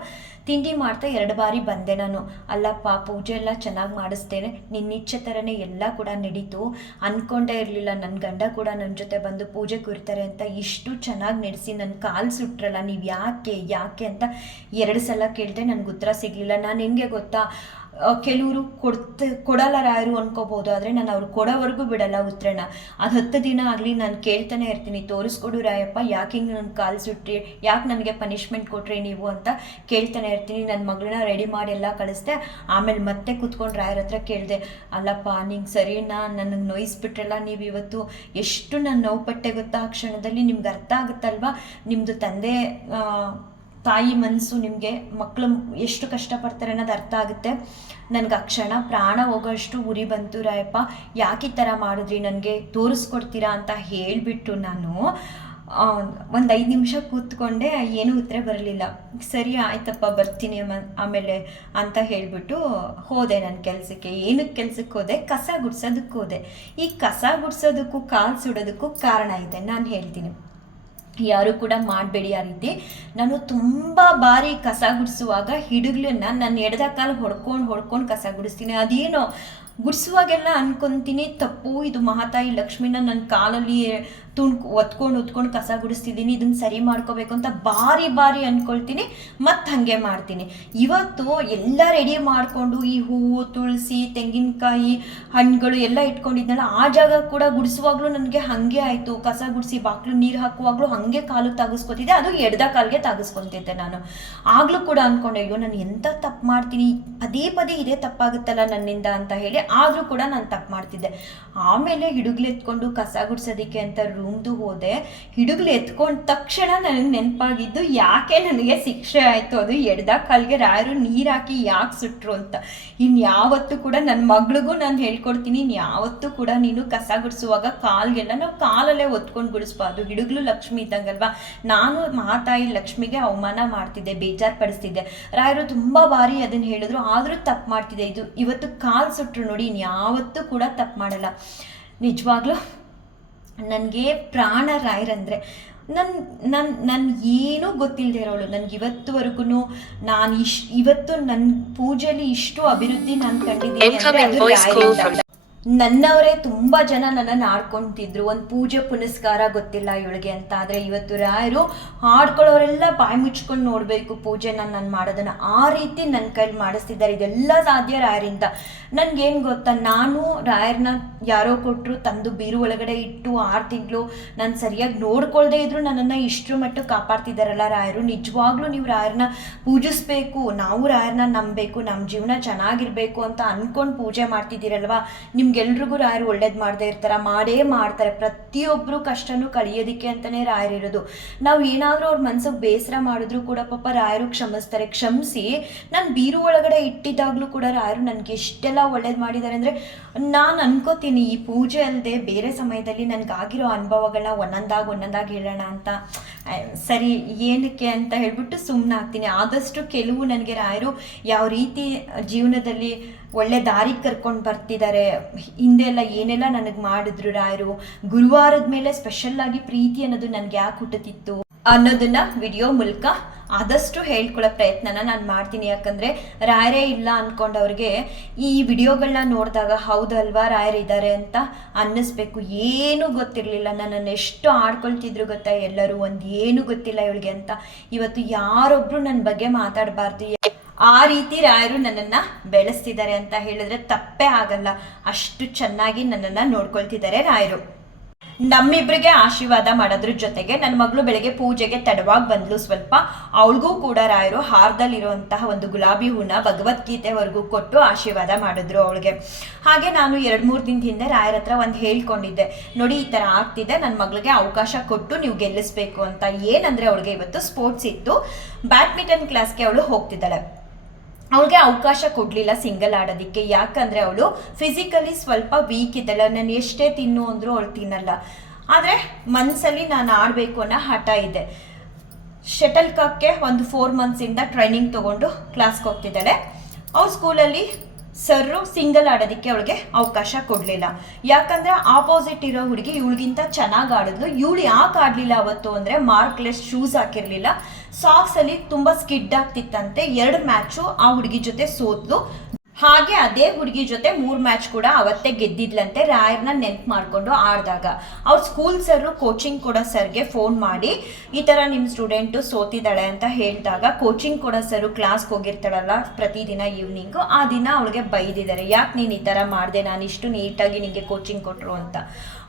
ತಿಂಡಿ ಮಾಡ್ತಾ 2 ಬಾರಿ ಬಂದೆ ನಾನು. ಅಲ್ಲಪ್ಪ, ಪೂಜೆ ಎಲ್ಲ ಚೆನ್ನಾಗಿ ಮಾಡಿಸ್ತೇನೆ, ನಿನ್ನಿಚ್ಛೆ ಥರನೇ ಎಲ್ಲ ಕೂಡ ನಡೀತು. ಅಂದ್ಕೊಂಡೇ ಇರಲಿಲ್ಲ ನನ್ನ ಗಂಡ ಕೂಡ ನನ್ನ ಜೊತೆ ಬಂದು ಪೂಜೆ ಕೂರ್ತಾರೆ ಅಂತ. ಇಷ್ಟು ಚೆನ್ನಾಗಿ ನಡೆಸಿ ನನ್ನ ಕಾಲು ಸುಟ್ರಲ್ಲ, ನೀವು ಯಾಕೆ ಅಂತ 2 ಸಲ ಕೇಳಿದೆ. ನನಗೆ ಉತ್ತರ ಸಿಗಲಿಲ್ಲ. ನಾನು ಹೆಂಗೆ ಗೊತ್ತಾ, ಕೆಲವರು ಕೊಡಲ್ಲ ರಾಯರು ಅನ್ಕೋಬೋದು, ಆದರೆ ನಾನು ಅವ್ರು ಕೊಡೋವರೆಗೂ ಬಿಡಲ್ಲ ಉತ್ತರನ. ಅದು 10 ದಿನ ಆಗಲಿ ನಾನು ಕೇಳ್ತಾನೆ ಇರ್ತೀನಿ, ತೋರಿಸ್ಕೊಡು ರಾಯಪ್ಪ, ಯಾಕೆ ಹಿಂಗೆ ನನ್ನ ಕಾಲು ಸುಟ್ರಿ, ಯಾಕೆ ನನಗೆ ಪನಿಷ್ಮೆಂಟ್ ಕೊಟ್ರಿ ನೀವು ಅಂತ ಕೇಳ್ತಾನೆ ಇರ್ತೀನಿ. ನನ್ನ ಮಗಳನ್ನ ರೆಡಿ ಮಾಡಿ ಎಲ್ಲ ಕಳಿಸ್ದೆ. ಆಮೇಲೆ ಮತ್ತೆ ಕೂತ್ಕೊಂಡು ರಾಯರ ಹತ್ರ ಕೇಳಿದೆ, ಅಲ್ಲಪ್ಪ ನಿಂಗೆ ಸರಿನಾ, ನನಗೆ ನೋಯಿಸ್ಬಿಟ್ರಲ್ಲ ನೀವು ಇವತ್ತು, ಎಷ್ಟು ನಾನು ನೋವು ಪಟ್ಟೆ ಗೊತ್ತಾ ಆ ಕ್ಷಣದಲ್ಲಿ. ನಿಮ್ಗೆ ಅರ್ಥ ಆಗುತ್ತಲ್ವಾ, ನಿಮ್ಮದು ತಂದೆ ತಾಯಿ ಮನಸ್ಸು, ನಿಮಗೆ ಮಕ್ಕಳು ಎಷ್ಟು ಕಷ್ಟಪಡ್ತಾರೆ ಅನ್ನೋದು ಅರ್ಥ ಆಗುತ್ತೆ. ನನಗೆ ಆ ಕ್ಷಣ ಪ್ರಾಣ ಹೋಗೋಷ್ಟು ಉರಿ ಬಂತು. ರಾಯಪ್ಪ ಯಾಕೆ ಈ ಥರ ಮಾಡಿದ್ರಿ, ನನಗೆ ತೋರಿಸ್ಕೊಡ್ತೀರಾ ಅಂತ ಹೇಳಿಬಿಟ್ಟು ನಾನು ಒಂದು 5 ನಿಮಿಷ ಕೂತ್ಕೊಂಡೆ. ಏನೂ ಉತ್ತರ ಬರಲಿಲ್ಲ. ಸರಿ ಆಯ್ತಪ್ಪ ಬರ್ತೀನಿ ಆಮೇಲೆ ಅಂತ ಹೇಳಿಬಿಟ್ಟು ಹೋದೆ ನನ್ನ ಕೆಲಸಕ್ಕೆ. ಏನಕ್ಕೆ ಕೆಲಸಕ್ಕೆ ಹೋದೆ? ಕಸ ಗುಡ್ಸೋದಕ್ಕೆ ಹೋದೆ. ಈ ಕಸ ಗುಡ್ಸೋದಕ್ಕೂ ಕಾಲು ಸುಡೋದಕ್ಕೂ ಕಾರಣ ಇದೆ, ನಾನು ಹೇಳ್ತೀನಿ. ಯಾರು ಕೂಡ ಮಾಡಬೇಡಿ ಆ ರೀತಿ. ನಾನು ತುಂಬ ಬಾರಿ ಕಸ ಗುಡಿಸುವಾಗ ಹಿಡುಗ್ಲನ್ನ ನನ್ನ ಎಡದ ಕಾಲು ಹೊಡ್ಕೊಂಡು ಕಸ ಗುಡಿಸ್ತೀನಿ. ಅದೇನೋ ಗುಡಿಸುವಾಗೆಲ್ಲ ಅನ್ಕೊತೀನಿ ತಪ್ಪು, ಇದು ಮಹಾತಾಯಿ ಲಕ್ಷ್ಮಿನ ನನ್ನ ಕಾಲಲ್ಲಿ ಒತ್ಕೊಂಡು ಕಸ ಗುಡಿಸ್ತಿದ್ದೀನಿ, ಇದನ್ನು ಸರಿ ಮಾಡ್ಕೋಬೇಕು ಅಂತ ಬಾರಿ ಬಾರಿ ಅಂದ್ಕೊಳ್ತೀನಿ, ಮತ್ತು ಹಾಗೆ ಮಾಡ್ತೀನಿ. ಇವತ್ತು ಎಲ್ಲ ರೆಡಿ ಮಾಡಿಕೊಂಡು ಈ ಹೂವು, ತುಳಸಿ, ತೆಂಗಿನಕಾಯಿ, ಹಣ್ಣುಗಳು ಎಲ್ಲ ಇಟ್ಕೊಂಡಿದ್ನಲ್ಲ, ಆ ಜಾಗ ಕೂಡ ಗುಡಿಸುವಾಗಲೂ ನನಗೆ ಹಾಗೆ ಆಯಿತು. ಕಸ ಗುಡಿಸಿ ಬಾಕ್ಲು ನೀರು ಹಾಕುವಾಗಲೂ ಹಾಗೆ ಕಾಲು ತಾಗಿಸ್ಕೊತಿದ್ದೆ, ಅದು ಎಡ್ದ ಕಾಲಿಗೆ ತಾಗಿಸ್ಕೊತಿದ್ದೆ ನಾನು. ಆಗಲೂ ಕೂಡ ಅಂದ್ಕೊಂಡೆ, ಅಯ್ಯೋ ನಾನು ಎಂಥ ತಪ್ಪು ಮಾಡ್ತೀನಿ, ಪದೇ ಪದೇ ಇದೇ ತಪ್ಪಾಗುತ್ತಲ್ಲ ನನ್ನಿಂದ ಅಂತ ಹೇಳಿ. ಆದರೂ ಕೂಡ ನಾನು ತಪ್ಪು ಮಾಡ್ತಿದ್ದೆ. ಆಮೇಲೆ ಹಿಡುಗ್ಲು ಎತ್ಕೊಂಡು ಕಸ ಗುಡಿಸೋದಕ್ಕೆ ಅಂತ ರೂಮ್ದು ಹೋದೆ. ಹಿಡುಗ್ಲು ಎತ್ಕೊಂಡ ತಕ್ಷಣ ನನಗೆ ನೆನಪಾಗಿದ್ದು ಯಾಕೆ ನನಗೆ ಶಿಕ್ಷೆ ಆಯಿತು, ಅದು ಎಡ್ದ ಕಾಲಿಗೆ ರಾಯರು ನೀರು ಹಾಕಿ ಯಾಕೆ ಸುಟ್ರು ಅಂತ. ಇನ್ಯಾವತ್ತೂ ಕೂಡ ನನ್ನ ಮಗಳಿಗೂ ನಾನು ಹೇಳ್ಕೊಡ್ತೀನಿ, ಇನ್ಯಾವತ್ತೂ ಕೂಡ ನೀನು ಕಸ ಗುಡಿಸುವಾಗ ಕಾಲ್ಗೆಲ್ಲ ನಾವು ಕಾಲಲ್ಲೇ ಒತ್ಕೊಂಡು ಗುಡಿಸ್ಬಾರ್ದು. ಹಿಡುಗ್ಲು ಲಕ್ಷ್ಮಿ ಇದ್ದಂಗಲ್ವಾ. ನಾನು ಮಹಾತಾಯಿ ಲಕ್ಷ್ಮಿಗೆ ಅವಮಾನ ಮಾಡ್ತಿದ್ದೆ, ಬೇಜಾರು ಪಡಿಸ್ತಿದ್ದೆ. ರಾಯರು ತುಂಬ ಬಾರಿ ಅದನ್ನು ಹೇಳಿದ್ರು, ಆದರೂ ತಪ್ಪು ಮಾಡ್ತಿದ್ದೆ. ಇವತ್ತು ಕಾಲು ಸುಟ್ಟರು ನೋಡಿ, ಇನ್ಯಾವತ್ತೂ ಕೂಡ ತಪ್ಪು ಮಾಡಲ್ಲ. ನಿಜವಾಗ್ಲೂ ನನಗೆ ಪ್ರಾಣ ರಾಯರಂದರೆ. ನನ್ನ ಏನೂ ಗೊತ್ತಿಲ್ಲದೆ ಇರೋಳು. ನನಗೆ ಇವತ್ತುವರೆಗೂ ಇವತ್ತು ನನ್ನ ಪೂಜೆಯಲ್ಲಿ ಇಷ್ಟು ಅಭಿವೃದ್ಧಿ ನಾನು ಕಂಡಿದ್ದೀನಿ. ನನ್ನವರೇ ತುಂಬ ಜನ ನನ್ನನ್ನು ಆಡ್ಕೊತಿದ್ರು, ಒಂದು ಪೂಜೆ ಪುನಸ್ಕಾರ ಗೊತ್ತಿಲ್ಲ ಇವಳಿಗೆ ಅಂತ. ಆದರೆ ಇವತ್ತು ರಾಯರು ಆಡ್ಕೊಳ್ಳೋರೆಲ್ಲ ಬಾಯಿ ಮುಚ್ಕೊಂಡು ನೋಡಬೇಕು ಪೂಜೆನ ನಾನು ಮಾಡೋದನ್ನು, ಆ ರೀತಿ ನನ್ನ ಕೈಲಿ ಮಾಡಿಸ್ತಿದ್ದಾರೆ. ಇದೆಲ್ಲ ಸಾಧ್ಯ ರಾಯರಿಂದ. ನನಗೇನು ಗೊತ್ತಾ, ನಾನು ರಾಯರನ್ನ ಯಾರೋ ಕೊಟ್ಟರು ತಂದು ಬೀರು ಒಳಗಡೆ ಇಟ್ಟು 6 ತಿಂಗಳು ನಾನು ಸರಿಯಾಗಿ ನೋಡ್ಕೊಳ್ದೇ ಇದ್ರು ನನ್ನನ್ನು ಇಷ್ಟರ ಮಟ್ಟ ಕಾಪಾಡ್ತಿದ್ದಾರಲ್ಲ ರಾಯರು. ನಿಜವಾಗ್ಲೂ ನೀವು ರಾಯರನ್ನ ಪೂಜಿಸ್ಬೇಕು, ನಾವು ರಾಯರನ್ನ ನಂಬಬೇಕು, ನಮ್ಮ ಜೀವನ ಚೆನ್ನಾಗಿರಬೇಕು ಅಂತ ಅಂದ್ಕೊಂಡು ಪೂಜೆ ಮಾಡ್ತಿದ್ದೀರಲ್ವಾ. ನಿಮ್ಗೆಲ್ರಿಗೂ ರಾಯರು ಒಳ್ಳೇದು ಮಾಡದೇ ಮಾಡೇ ಮಾಡ್ತಾರೆ. ಪ್ರತಿಯೊಬ್ಬರು ಕಷ್ಟನೂ ಕಳಿಯೋದಕ್ಕೆ ಅಂತಲೇ ರಾಯರಿರೋದು. ನಾವು ಏನಾದರೂ ಅವ್ರ ಮನ್ಸಿಗೆ ಬೇಸರ ಮಾಡಿದ್ರು ಕೂಡ ಪಾಪ ರಾಯರು ಕ್ಷಮಿಸ್ತಾರೆ. ಕ್ಷಮಿಸಿ ನಾನು ಬೀರು ಒಳಗಡೆ ಇಟ್ಟಿದ್ದಾಗಲೂ ಕೂಡ ರಾಯರು ನನಗೆ ಎಷ್ಟೆಲ್ಲ ಒಳ್ಳೇದು ಮಾಡಿದ್ದಾರೆ ಅಂದರೆ, ನಾನು ಅನ್ಕೋತೀನಿ ಈ ಪೂಜೆ ಅಲ್ಲದೆ ಬೇರೆ ಸಮಯದಲ್ಲಿ ನನಗಾಗಿರೋ ಅನುಭವಗಳನ್ನ ಒಂದೊಂದಾಗಿ ಹೇಳೋಣ ಅಂತ. ಸರಿ ಏನಕ್ಕೆ ಅಂತ ಹೇಳ್ಬಿಟ್ಟು ಸುಮ್ಮನೆ ಆಗ್ತೀನಿ. ಆದಷ್ಟು ಕೆಲವು ನನಗೆ ರಾಯರು ಯಾವ ರೀತಿ ಜೀವನದಲ್ಲಿ ಒಳ್ಳೆ ದಾರಿಗೆ ಕರ್ಕೊಂಡು ಬರ್ತಿದ್ದಾರೆ, ಹಿಂದೆಲ್ಲ ಏನೆಲ್ಲ ನನಗೆ ಮಾಡಿದ್ರು ರಾಯರು, ಗುರುವಾರದ ಮೇಲೆ ಸ್ಪೆಷಲ್ಲಾಗಿ ಪ್ರೀತಿ ಅನ್ನೋದು ನನಗೆ ಯಾಕೆ ಹುಟ್ಟುತ್ತಿತ್ತು ಅನ್ನೋದನ್ನ ವಿಡಿಯೋ ಮೂಲಕ ಆದಷ್ಟು ಹೇಳ್ಕೊಳ್ಳೋ ಪ್ರಯತ್ನನ ನಾನು ಮಾಡ್ತೀನಿ. ಯಾಕಂದರೆ ರಾಯರೇ ಇಲ್ಲ ಅಂದ್ಕೊಂಡವ್ರಿಗೆ ಈ ವಿಡಿಯೋಗಳನ್ನ ನೋಡಿದಾಗ ಹೌದಲ್ವಾ ರಾಯರಿದ್ದಾರೆ ಅಂತ ಅನ್ನಿಸ್ಬೇಕು. ಏನೂ ಗೊತ್ತಿರಲಿಲ್ಲ, ನನ್ನನ್ನು ಎಷ್ಟು ಆಡ್ಕೊಳ್ತಿದ್ರು ಗೊತ್ತಾ ಎಲ್ಲರೂ, ಏನು ಗೊತ್ತಿಲ್ಲ ಇವಳಿಗೆ ಅಂತ. ಇವತ್ತು ಯಾರೊಬ್ಬರು ನನ್ನ ಬಗ್ಗೆ ಮಾತಾಡಬಾರ್ದು, ಆ ರೀತಿ ರಾಯರು ನನ್ನನ್ನು ಬೆಳೆಸ್ತಿದ್ದಾರೆ ಅಂತ ಹೇಳಿದ್ರೆ ತಪ್ಪೇ ಆಗಲ್ಲ. ಅಷ್ಟು ಚೆನ್ನಾಗಿ ನನ್ನನ್ನು ನೋಡ್ಕೊಳ್ತಿದ್ದಾರೆ ರಾಯರು. ನಮ್ಮಿಬ್ಬರಿಗೆ ಆಶೀರ್ವಾದ ಮಾಡೋದ್ರ ಜೊತೆಗೆ ನನ್ನ ಮಗಳು ಬೆಳಗ್ಗೆ ಪೂಜೆಗೆ ತಡವಾಗಿ ಬಂದ್ಲು ಸ್ವಲ್ಪ. ಅವಳಿಗೂ ಕೂಡ ರಾಯರು ಹಾರದಲ್ಲಿರುವಂತಹ ಒಂದು ಗುಲಾಬಿ ಹೂನ ಭಗವದ್ಗೀತೆವರೆಗೂ ಕೊಟ್ಟು ಆಶೀರ್ವಾದ ಮಾಡಿದ್ರು ಅವಳಿಗೆ. ಹಾಗೆ ನಾನು 2-3 ದಿನದ ಹಿಂದೆ ರಾಯರ ಹತ್ರ ಒಂದು ಹೇಳ್ಕೊಂಡಿದ್ದೆ, ನೋಡಿ ಈ ಥರ ಆಗ್ತಿದೆ, ನನ್ನ ಮಗಳಿಗೆ ಅವಕಾಶ ಕೊಟ್ಟು ನೀವು ಗೆಲ್ಲಿಸ್ಬೇಕು ಅಂತ. ಏನಂದರೆ ಅವಳಿಗೆ ಇವತ್ತು ಸ್ಪೋರ್ಟ್ಸ್ ಇತ್ತು, ಬ್ಯಾಡ್ಮಿಂಟನ್ ಕ್ಲಾಸ್ಗೆ ಅವಳು ಹೋಗ್ತಿದ್ದಾಳೆ. ಅವಳಿಗೆ ಅವಕಾಶ ಕೊಡಲಿಲ್ಲ ಸಿಂಗಲ್ ಆಡೋದಕ್ಕೆ. ಯಾಕಂದರೆ ಅವಳು ಫಿಸಿಕಲಿ ಸ್ವಲ್ಪ ವೀಕ್ ಇದ್ದಾಳೆ. ನಾನು ಎಷ್ಟೇ ತಿನ್ನು ಅಂದರೂ ಅವಳು ತಿನ್ನಲ್ಲ. ಆದರೆ ಮನಸ್ಸಲ್ಲಿ ನಾನು ಆಡಬೇಕು ಅನ್ನೋ ಹಠ ಇದೆ. ಶಟಲ್ ಕಾಕ್ಗೆ ಒಂದು 4 ಮಂತ್ಸಿಂದ ಟ್ರೈನಿಂಗ್ ತೊಗೊಂಡು ಕ್ಲಾಸ್ಗೆ ಹೋಗ್ತಿದ್ದಾಳೆ. ಅವ್ರ ಸ್ಕೂಲಲ್ಲಿ ಸರ್ರು ಸಿಂಗಲ್ ಆಡೋದಕ್ಕೆ ಅವಳಿಗೆ ಅವಕಾಶ ಕೊಡಲಿಲ್ಲ. ಯಾಕಂದರೆ ಆಪೋಸಿಟ್ ಇರೋ ಹುಡುಗಿ ಇವಳಿಗಿಂತ ಚೆನ್ನಾಗಿ ಆಡಿದ್ಲು. ಇವಳು ಯಾಕೆ ಆಡಲಿಲ್ಲ ಅವತ್ತು ಅಂದರೆ ಮಾರ್ಕ್ಲೆಸ್ ಶೂಸ್ ಹಾಕಿರಲಿಲ್ಲ, ಸಾಕ್ಸಲ್ಲಿ ತುಂಬ ಸ್ಕಿಡ್ ಆಗ್ತಿತ್ತಂತೆ. 2 ಮ್ಯಾಚು ಆ ಹುಡುಗಿ ಜೊತೆ ಸೋತ್ಲು. ಹಾಗೆ ಅದೇ ಹುಡುಗಿ ಜೊತೆ 3 ಮ್ಯಾಚ್ ಕೂಡ ಅವತ್ತೇ ಗೆದ್ದಿದ್ಲಂತೆ. ರಾಯರ್ನ ನೆನ್ಪು ಮಾಡಿಕೊಂಡು ಆಡಿದಾಗ ಅವ್ರ ಸ್ಕೂಲ್ ಸರ್ರು ಕೋಚಿಂಗ್ ಕೊಡೋ ಸರ್ಗೆ ಫೋನ್ ಮಾಡಿ ಈ ಥರ ನಿಮ್ಮ ಸ್ಟೂಡೆಂಟು ಸೋತಿದ್ದಾಳೆ ಅಂತ ಹೇಳಿದಾಗ, ಕೋಚಿಂಗ್ ಕೊಡೋ ಸರು ಕ್ಲಾಸ್ಗೆ ಹೋಗಿರ್ತಾಳಲ್ಲ ಪ್ರತಿದಿನ ಈವ್ನಿಂಗು, ಆ ದಿನ ಅವಳಿಗೆ ಬೈದಿದ್ದಾರೆ, ಯಾಕೆ ನೀನು ಈ ಥರ ಮಾಡಿದೆ, ನಾನು ಇಷ್ಟು ನೀಟಾಗಿ ನಿಮಗೆ ಕೋಚಿಂಗ್ ಕೊಟ್ಟರು ಅಂತ.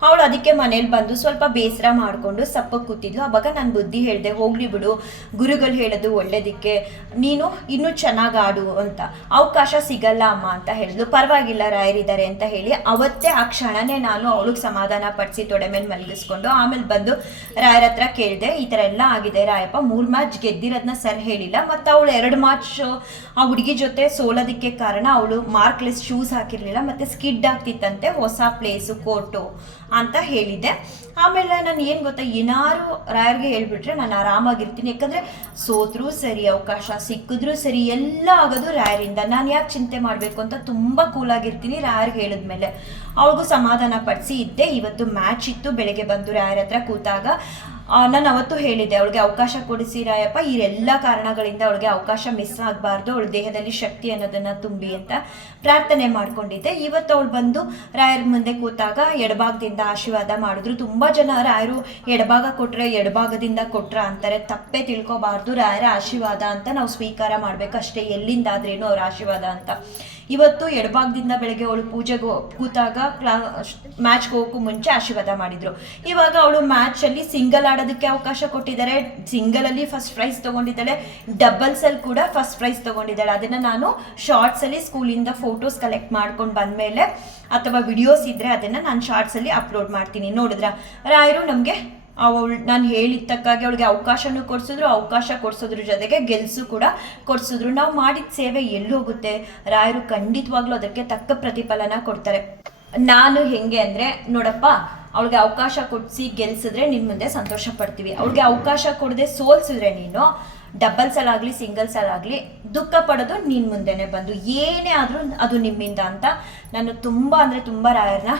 ಅವಳು ಅದಕ್ಕೆ ಮನೇಲಿ ಬಂದು ಸ್ವಲ್ಪ ಬೇಸರ ಮಾಡಿಕೊಂಡು ಸಪ್ಪಕ್ಕೆ ಕೂತಿದ್ಲು. ಆವಾಗ ನಾನು ಬುದ್ಧಿ ಹೇಳಿದೆ, ಹೋಗ್ಲಿ ಬಿಡು, ಗುರುಗಳು ಹೇಳೋದು ಒಳ್ಳೇದಕ್ಕೆ, ನೀನು ಇನ್ನೂ ಚೆನ್ನಾಗಿ ಆಡು ಅಂತ, ಅವಕಾಶ ಸಿಗಲ್ಲ ಅಮ್ಮ ಅಂತ ಹೇಳಿದ್ಲು. ಪರವಾಗಿಲ್ಲ ರಾಯರಿದ್ದಾರೆ ಅಂತ ಹೇಳಿ ಅವತ್ತೇ ಆ ಕ್ಷಣನೇ ನಾನು ಅವಳಿಗೆ ಸಮಾಧಾನ ಪಡಿಸಿ ತೊಡೆ ಮೇಲೆ ಮಲಗಿಸ್ಕೊಂಡು ಆಮೇಲೆ ಬಂದು ರಾಯರ ಹತ್ರ ಕೇಳಿದೆ, ಈ ಥರ ಎಲ್ಲ ಆಗಿದೆ ರಾಯಪ್ಪ, 3 ಮ್ಯಾಚ್ ಗೆದ್ದಿರೋದನ್ನ ಸರ್ ಹೇಳಿಲ್ಲ, ಮತ್ತು ಅವಳು 2 ಮ್ಯಾಚ್ ಆ ಹುಡುಗಿ ಜೊತೆ ಸೋಲೋದಕ್ಕೆ ಕಾರಣ ಅವಳು ಮಾರ್ಕ್ಲೆಸ್ ಶೂಸ್ ಹಾಕಿರಲಿಲ್ಲ ಮತ್ತು ಸ್ಕಿಡ್ ಆಗ್ತಿತ್ತಂತೆ, ಹೊಸ ಪ್ಲೇಸು ಕೋರ್ಟು ಅಂತ ಹೇಳಿದ್ದೆ. ಆಮೇಲೆ ನಾನು ಏನು ಗೊತ್ತಾ, ಏನಾರು ರಾಯರ್ಗೆ ಹೇಳ್ಬಿಟ್ರೆ ನಾನು ಆರಾಮಾಗಿರ್ತೀನಿ. ಯಾಕಂದರೆ ಸೋತ್ರೂ ಸರಿ, ಅವಕಾಶ ಸಿಕ್ಕಿದ್ರೂ ಸರಿ, ಎಲ್ಲ ಆಗೋದು ರಾಯರಿಂದ, ನಾನು ಯಾಕೆ ಚಿಂತೆ ಮಾಡಬೇಕು ಅಂತ ತುಂಬ ಕೂಲಾಗಿರ್ತೀನಿ ರಾಯರ್ಗೆ ಹೇಳಿದ್ಮೇಲೆ. ಅವಳಿಗೂ ಸಮಾಧಾನ ಪಡಿಸಿ ಇದ್ದೆ. ಇವತ್ತು ಮ್ಯಾಚ್ ಇತ್ತು, ಬೆಳಗ್ಗೆ ಬಂದು ರಾಯರ ಹತ್ರ ಕೂತಾಗ ನಾನು ಅವತ್ತು ಹೇಳಿದ್ದೆ ಅವಳಿಗೆ ಅವಕಾಶ ಕೊಡಿಸಿ ರಾಯಪ್ಪ, ಈ ಎಲ್ಲ ಕಾರಣಗಳಿಂದ ಅವಳಿಗೆ ಅವಕಾಶ ಮಿಸ್ ಆಗಬಾರ್ದು, ಅವಳ ದೇಹದಲ್ಲಿ ಶಕ್ತಿ ಅನ್ನೋದನ್ನು ತುಂಬಿ ಅಂತ ಪ್ರಾರ್ಥನೆ ಮಾಡ್ಕೊಂಡಿದ್ದೆ. ಇವತ್ತು ಅವಳು ಬಂದು ರಾಯರ ಮುಂದೆ ಕೂತಾಗ ಎಡಭಾಗದಿಂದ ಆಶೀರ್ವಾದ ಮಾಡಿದ್ರು. ತುಂಬ ಜನ ರಾಯರು ಎಡಭಾಗ ಕೊಟ್ಟರೆ ಎಡಭಾಗದಿಂದ ಕೊಟ್ರ ಅಂತಾರೆ. ತಪ್ಪೇ ತಿಳ್ಕೊಬಾರ್ದು. ರಾಯರ ಆಶೀರ್ವಾದ ಅಂತ ನಾವು ಸ್ವೀಕಾರ ಮಾಡಬೇಕು ಅಷ್ಟೇ, ಎಲ್ಲಿಂದಾದ್ರೇನು ಅವ್ರ ಆಶೀರ್ವಾದ ಅಂತ. ಇವತ್ತು ಎಡಭಾಗದಿಂದ ಬೆಳಗ್ಗೆ ಅವಳು ಪೂಜೆಗೆ ಕೂತಾಗ ಮ್ಯಾಚ್ಗೆ ಹೋಗೋಕ್ಕೂ ಮುಂಚೆ ಆಶೀರ್ವಾದ ಮಾಡಿದ್ರು. ಇವಾಗ ಅವಳು ಮ್ಯಾಚಲ್ಲಿ ಸಿಂಗಲ್ ಆಡೋದಕ್ಕೆ ಅವಕಾಶ ಕೊಟ್ಟಿದ್ದಾರೆ. ಸಿಂಗಲಲ್ಲಿ ಫಸ್ಟ್ ಪ್ರೈಸ್ ತೊಗೊಂಡಿದ್ದಾಳೆ, ಡಬಲ್ಸಲ್ಲಿ ಕೂಡ ಫಸ್ಟ್ ಪ್ರೈಸ್ ತೊಗೊಂಡಿದ್ದಾಳೆ. ಅದನ್ನು ನಾನು ಶಾರ್ಟ್ಸಲ್ಲಿ ಸ್ಕೂಲಿಂದ ಫೋಟೋಸ್ ಕಲೆಕ್ಟ್ ಮಾಡ್ಕೊಂಡು ಬಂದಮೇಲೆ ಅಥವಾ ವಿಡಿಯೋಸ್ ಇದ್ದರೆ ಅದನ್ನು ನಾನು ಶಾರ್ಟ್ಸಲ್ಲಿ ಅಪ್ಲೋಡ್ ಮಾಡ್ತೀನಿ. ನೋಡಿದ್ರ ರಾಯರು ನಮಗೆ ಅವಳು ನಾನು ಹೇಳಿದ ತಕ್ಕಾಗಿ ಅವಳಿಗೆ ಅವಕಾಶನೂ ಕೊಡಿಸಿದ್ರು, ಅವಕಾಶ ಕೊಡಿಸೋದ್ರ ಜೊತೆಗೆ ಗೆಲ್ಸು ಕೂಡ ಕೊಡಿಸಿದ್ರು. ನಾವು ಮಾಡಿದ ಸೇವೆ ಎಲ್ಲಿ ಹೋಗುತ್ತೆ? ರಾಯರು ಖಂಡಿತವಾಗ್ಲೂ ಅದಕ್ಕೆ ತಕ್ಕ ಪ್ರತಿಫಲನ ಕೊಡ್ತಾರೆ. ನಾನು ಹೆಂಗೆ ಅಂದರೆ, ನೋಡಪ್ಪ ಅವಳಿಗೆ ಅವಕಾಶ ಕೊಡಿಸಿ ಗೆಲ್ಸಿದ್ರೆ ನಿನ್ನ ಮುಂದೆ ಸಂತೋಷ ಪಡ್ತೀವಿ. ಅವಳಿಗೆ ಅವಕಾಶ ಕೊಡದೆ ಸೋಲ್ಸಿದ್ರೆ ನೀನು ಡಬಲ್ಸಲ್ಲಾಗಲಿ ಸಿಂಗಲ್ಸಲ್ಲಾಗಲಿ ದುಃಖ ಪಡೋದು ನಿನ್ನ ಮುಂದೆನೇ ಬಂದು, ಏನೇ ಆದರೂ ಅದು ನಿಮ್ಮಿಂದ ಅಂತ ನಾನು ತುಂಬ ಅಂದರೆ ತುಂಬ ರಾಯರನ್ನ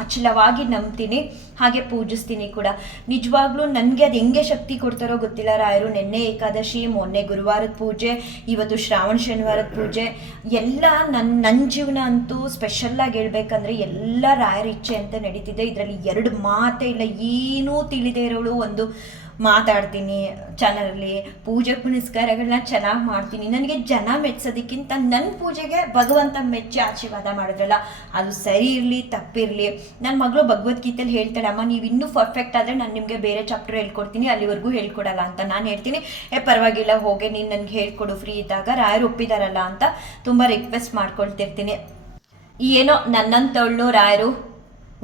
ಅಚಲವಾಗಿ ನಂಬ್ತೀನಿ, ಹಾಗೆ ಪೂಜಿಸ್ತೀನಿ ಕೂಡ. ನಿಜವಾಗ್ಲೂ ನನಗೆ ಅದು ಹೆಂಗೆ ಶಕ್ತಿ ಕೊಡ್ತಾರೋ ಗೊತ್ತಿಲ್ಲ ರಾಯರು. ನಿನ್ನೆ ಏಕಾದಶಿ, ಮೊನ್ನೆ ಗುರುವಾರದ ಪೂಜೆ, ಇವತ್ತು ಶ್ರಾವಣ ಶನಿವಾರದ ಪೂಜೆ, ಎಲ್ಲ ನನ್ನ ಜೀವನ ಅಂತೂ ಸ್ಪೆಷಲ್ಲಾಗಿ ಹೇಳ್ಬೇಕಂದ್ರೆ ಎಲ್ಲ ರಾಯರ ಇಚ್ಛೆ ಅಂತ ನಡೀತಿದೆ. ಇದರಲ್ಲಿ ಎರಡು ಮಾತೇ ಇಲ್ಲ. ಏನೂ ತಿಳಿದೇ ಇರೋಳು ಒಂದು ಮಾತಾಡ್ತೀನಿ ಚಾನಲಲ್ಲಿ, ಪೂಜೆ ಪುನಸ್ಕಾರಗಳನ್ನ ಚೆನ್ನಾಗಿ ಮಾಡ್ತೀನಿ. ನನಗೆ ಜನ ಮೆಚ್ಚೋದಕ್ಕಿಂತ ನನ್ನ ಪೂಜೆಗೆ ಭಗವಂತ ಮೆಚ್ಚಿ ಆಶೀರ್ವಾದ ಮಾಡಿದ್ರಲ್ಲ, ಅದು ಸರಿ ಇರಲಿ ತಪ್ಪಿರಲಿ. ನನ್ನ ಮಗಳು ಭಗವದ್ಗೀತೆಯಲ್ಲಿ ಹೇಳ್ತಾಳೆ, ಅಮ್ಮ ನೀವು ಇನ್ನೂ ಪರ್ಫೆಕ್ಟ್ ಆದರೆ ನಾನು ನಿಮಗೆ ಬೇರೆ ಚಾಪ್ಟರ್ ಹೇಳ್ಕೊಡ್ತೀನಿ, ಅಲ್ಲಿವರೆಗೂ ಹೇಳ್ಕೊಡಲ್ಲ ಅಂತ. ನಾನು ಹೇಳ್ತೀನಿ, ಪರವಾಗಿಲ್ಲ ಹೋಗಿ ನೀನು ನನಗೆ ಹೇಳ್ಕೊಡು ಫ್ರೀ ಇದ್ದಾಗ, ರಾಯರು ಒಪ್ಪಿದಾರಲ್ಲ ಅಂತ ತುಂಬ ರಿಕ್ವೆಸ್ಟ್ ಮಾಡ್ಕೊಳ್ತಿರ್ತೀನಿ. ಏನೋ ನನ್ನಂತವಳು ರಾಯರು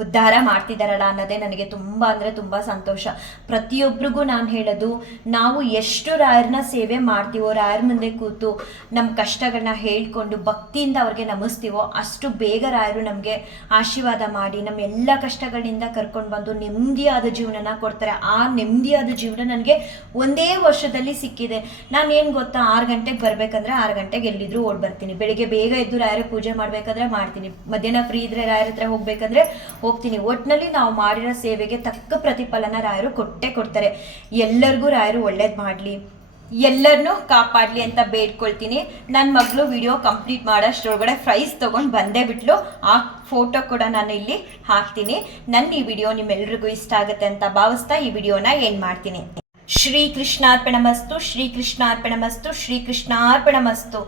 ಉದ್ಧಾರ ಮಾಡ್ತಿದ್ದಾರಲ್ಲ ಅನ್ನೋದೇ ನನಗೆ ತುಂಬ ಅಂದರೆ ತುಂಬ ಸಂತೋಷ. ಪ್ರತಿಯೊಬ್ಬರಿಗೂ ನಾನು ಹೇಳೋದು, ನಾವು ಎಷ್ಟು ರಾಯರನ್ನ ಸೇವೆ ಮಾಡ್ತೀವೋ, ರಾಯರ ಮುಂದೆ ಕೂತು ನಮ್ಮ ಕಷ್ಟಗಳನ್ನ ಹೇಳ್ಕೊಂಡು ಭಕ್ತಿಯಿಂದ ಅವ್ರಿಗೆ ನಮಿಸ್ತೀವೋ, ಅಷ್ಟು ಬೇಗ ರಾಯರು ನಮಗೆ ಆಶೀರ್ವಾದ ಮಾಡಿ ನಮ್ಮ ಎಲ್ಲ ಕಷ್ಟಗಳಿಂದ ಕರ್ಕೊಂಡು ಬಂದು ನೆಮ್ಮದಿಯಾದ ಜೀವನನ ಕೊಡ್ತಾರೆ. ಆ ನೆಮ್ಮದಿಯಾದ ಜೀವನ ನನಗೆ ಒಂದೇ ವರ್ಷದಲ್ಲಿ ಸಿಕ್ಕಿದೆ. ನಾನೇನು ಗೊತ್ತಾ, 6 ಗಂಟೆಗೆ ಬರಬೇಕಂದ್ರೆ 6 ಗಂಟೆಗೆ ಎಲ್ಲಿದ್ರೂ ಓಡಿ ಬರ್ತೀನಿ. ಬೆಳಿಗ್ಗೆ ಬೇಗ ಎದ್ದು ರಾಯರ ಪೂಜೆ ಮಾಡಬೇಕಾದ್ರೆ ಮಾಡ್ತೀನಿ. ಮಧ್ಯಾಹ್ನ ಫ್ರೀ ಇದ್ದರೆ ರಾಯರ ಹತ್ರ ಹೋಗ್ಬೇಕಂದ್ರೆ ಹೋಗ್ತೀನಿ. ಒಟ್ಟಿನಲ್ಲಿ ನಾವು ಮಾಡಿರೋ ಸೇವೆಗೆ ತಕ್ಕ ಪ್ರತಿಫಲನ ರಾಯರು ಕೊಟ್ಟೇ ಕೊಡ್ತಾರೆ. ಎಲ್ಲರಿಗೂ ರಾಯರು ಒಳ್ಳೇದು ಮಾಡಲಿ, ಎಲ್ಲರನ್ನೂ ಕಾಪಾಡಲಿ ಅಂತ ಬೇಡ್ಕೊಳ್ತೀನಿ. ನನ್ನ ಮಗಳು ವಿಡಿಯೋ ಕಂಪ್ಲೀಟ್ ಮಾಡೋಷ್ಟರೊಳಗಡೆ ಪ್ರೈಸ್ ತೊಗೊಂಡು ಬಂದೇ ಬಿಟ್ಲು. ಆ ಫೋಟೋ ಕೂಡ ನಾನು ಇಲ್ಲಿ ಹಾಕ್ತೀನಿ. ನನ್ನ ಈ ವಿಡಿಯೋ ನಿಮ್ಮೆಲ್ರಿಗೂ ಇಷ್ಟ ಆಗುತ್ತೆ ಅಂತ ಭಾವಿಸ್ತಾ ಈ ವಿಡಿಯೋನ ಏನು ಮಾಡ್ತೀನಿ. ಶ್ರೀ ಕೃಷ್ಣಾರ್ಪಣಮಸ್ತು, ಶ್ರೀ ಕೃಷ್ಣಾರ್ಪಣಮಸ್ತು, ಶ್ರೀ ಕೃಷ್ಣಾರ್ಪಣಮಸ್ತು.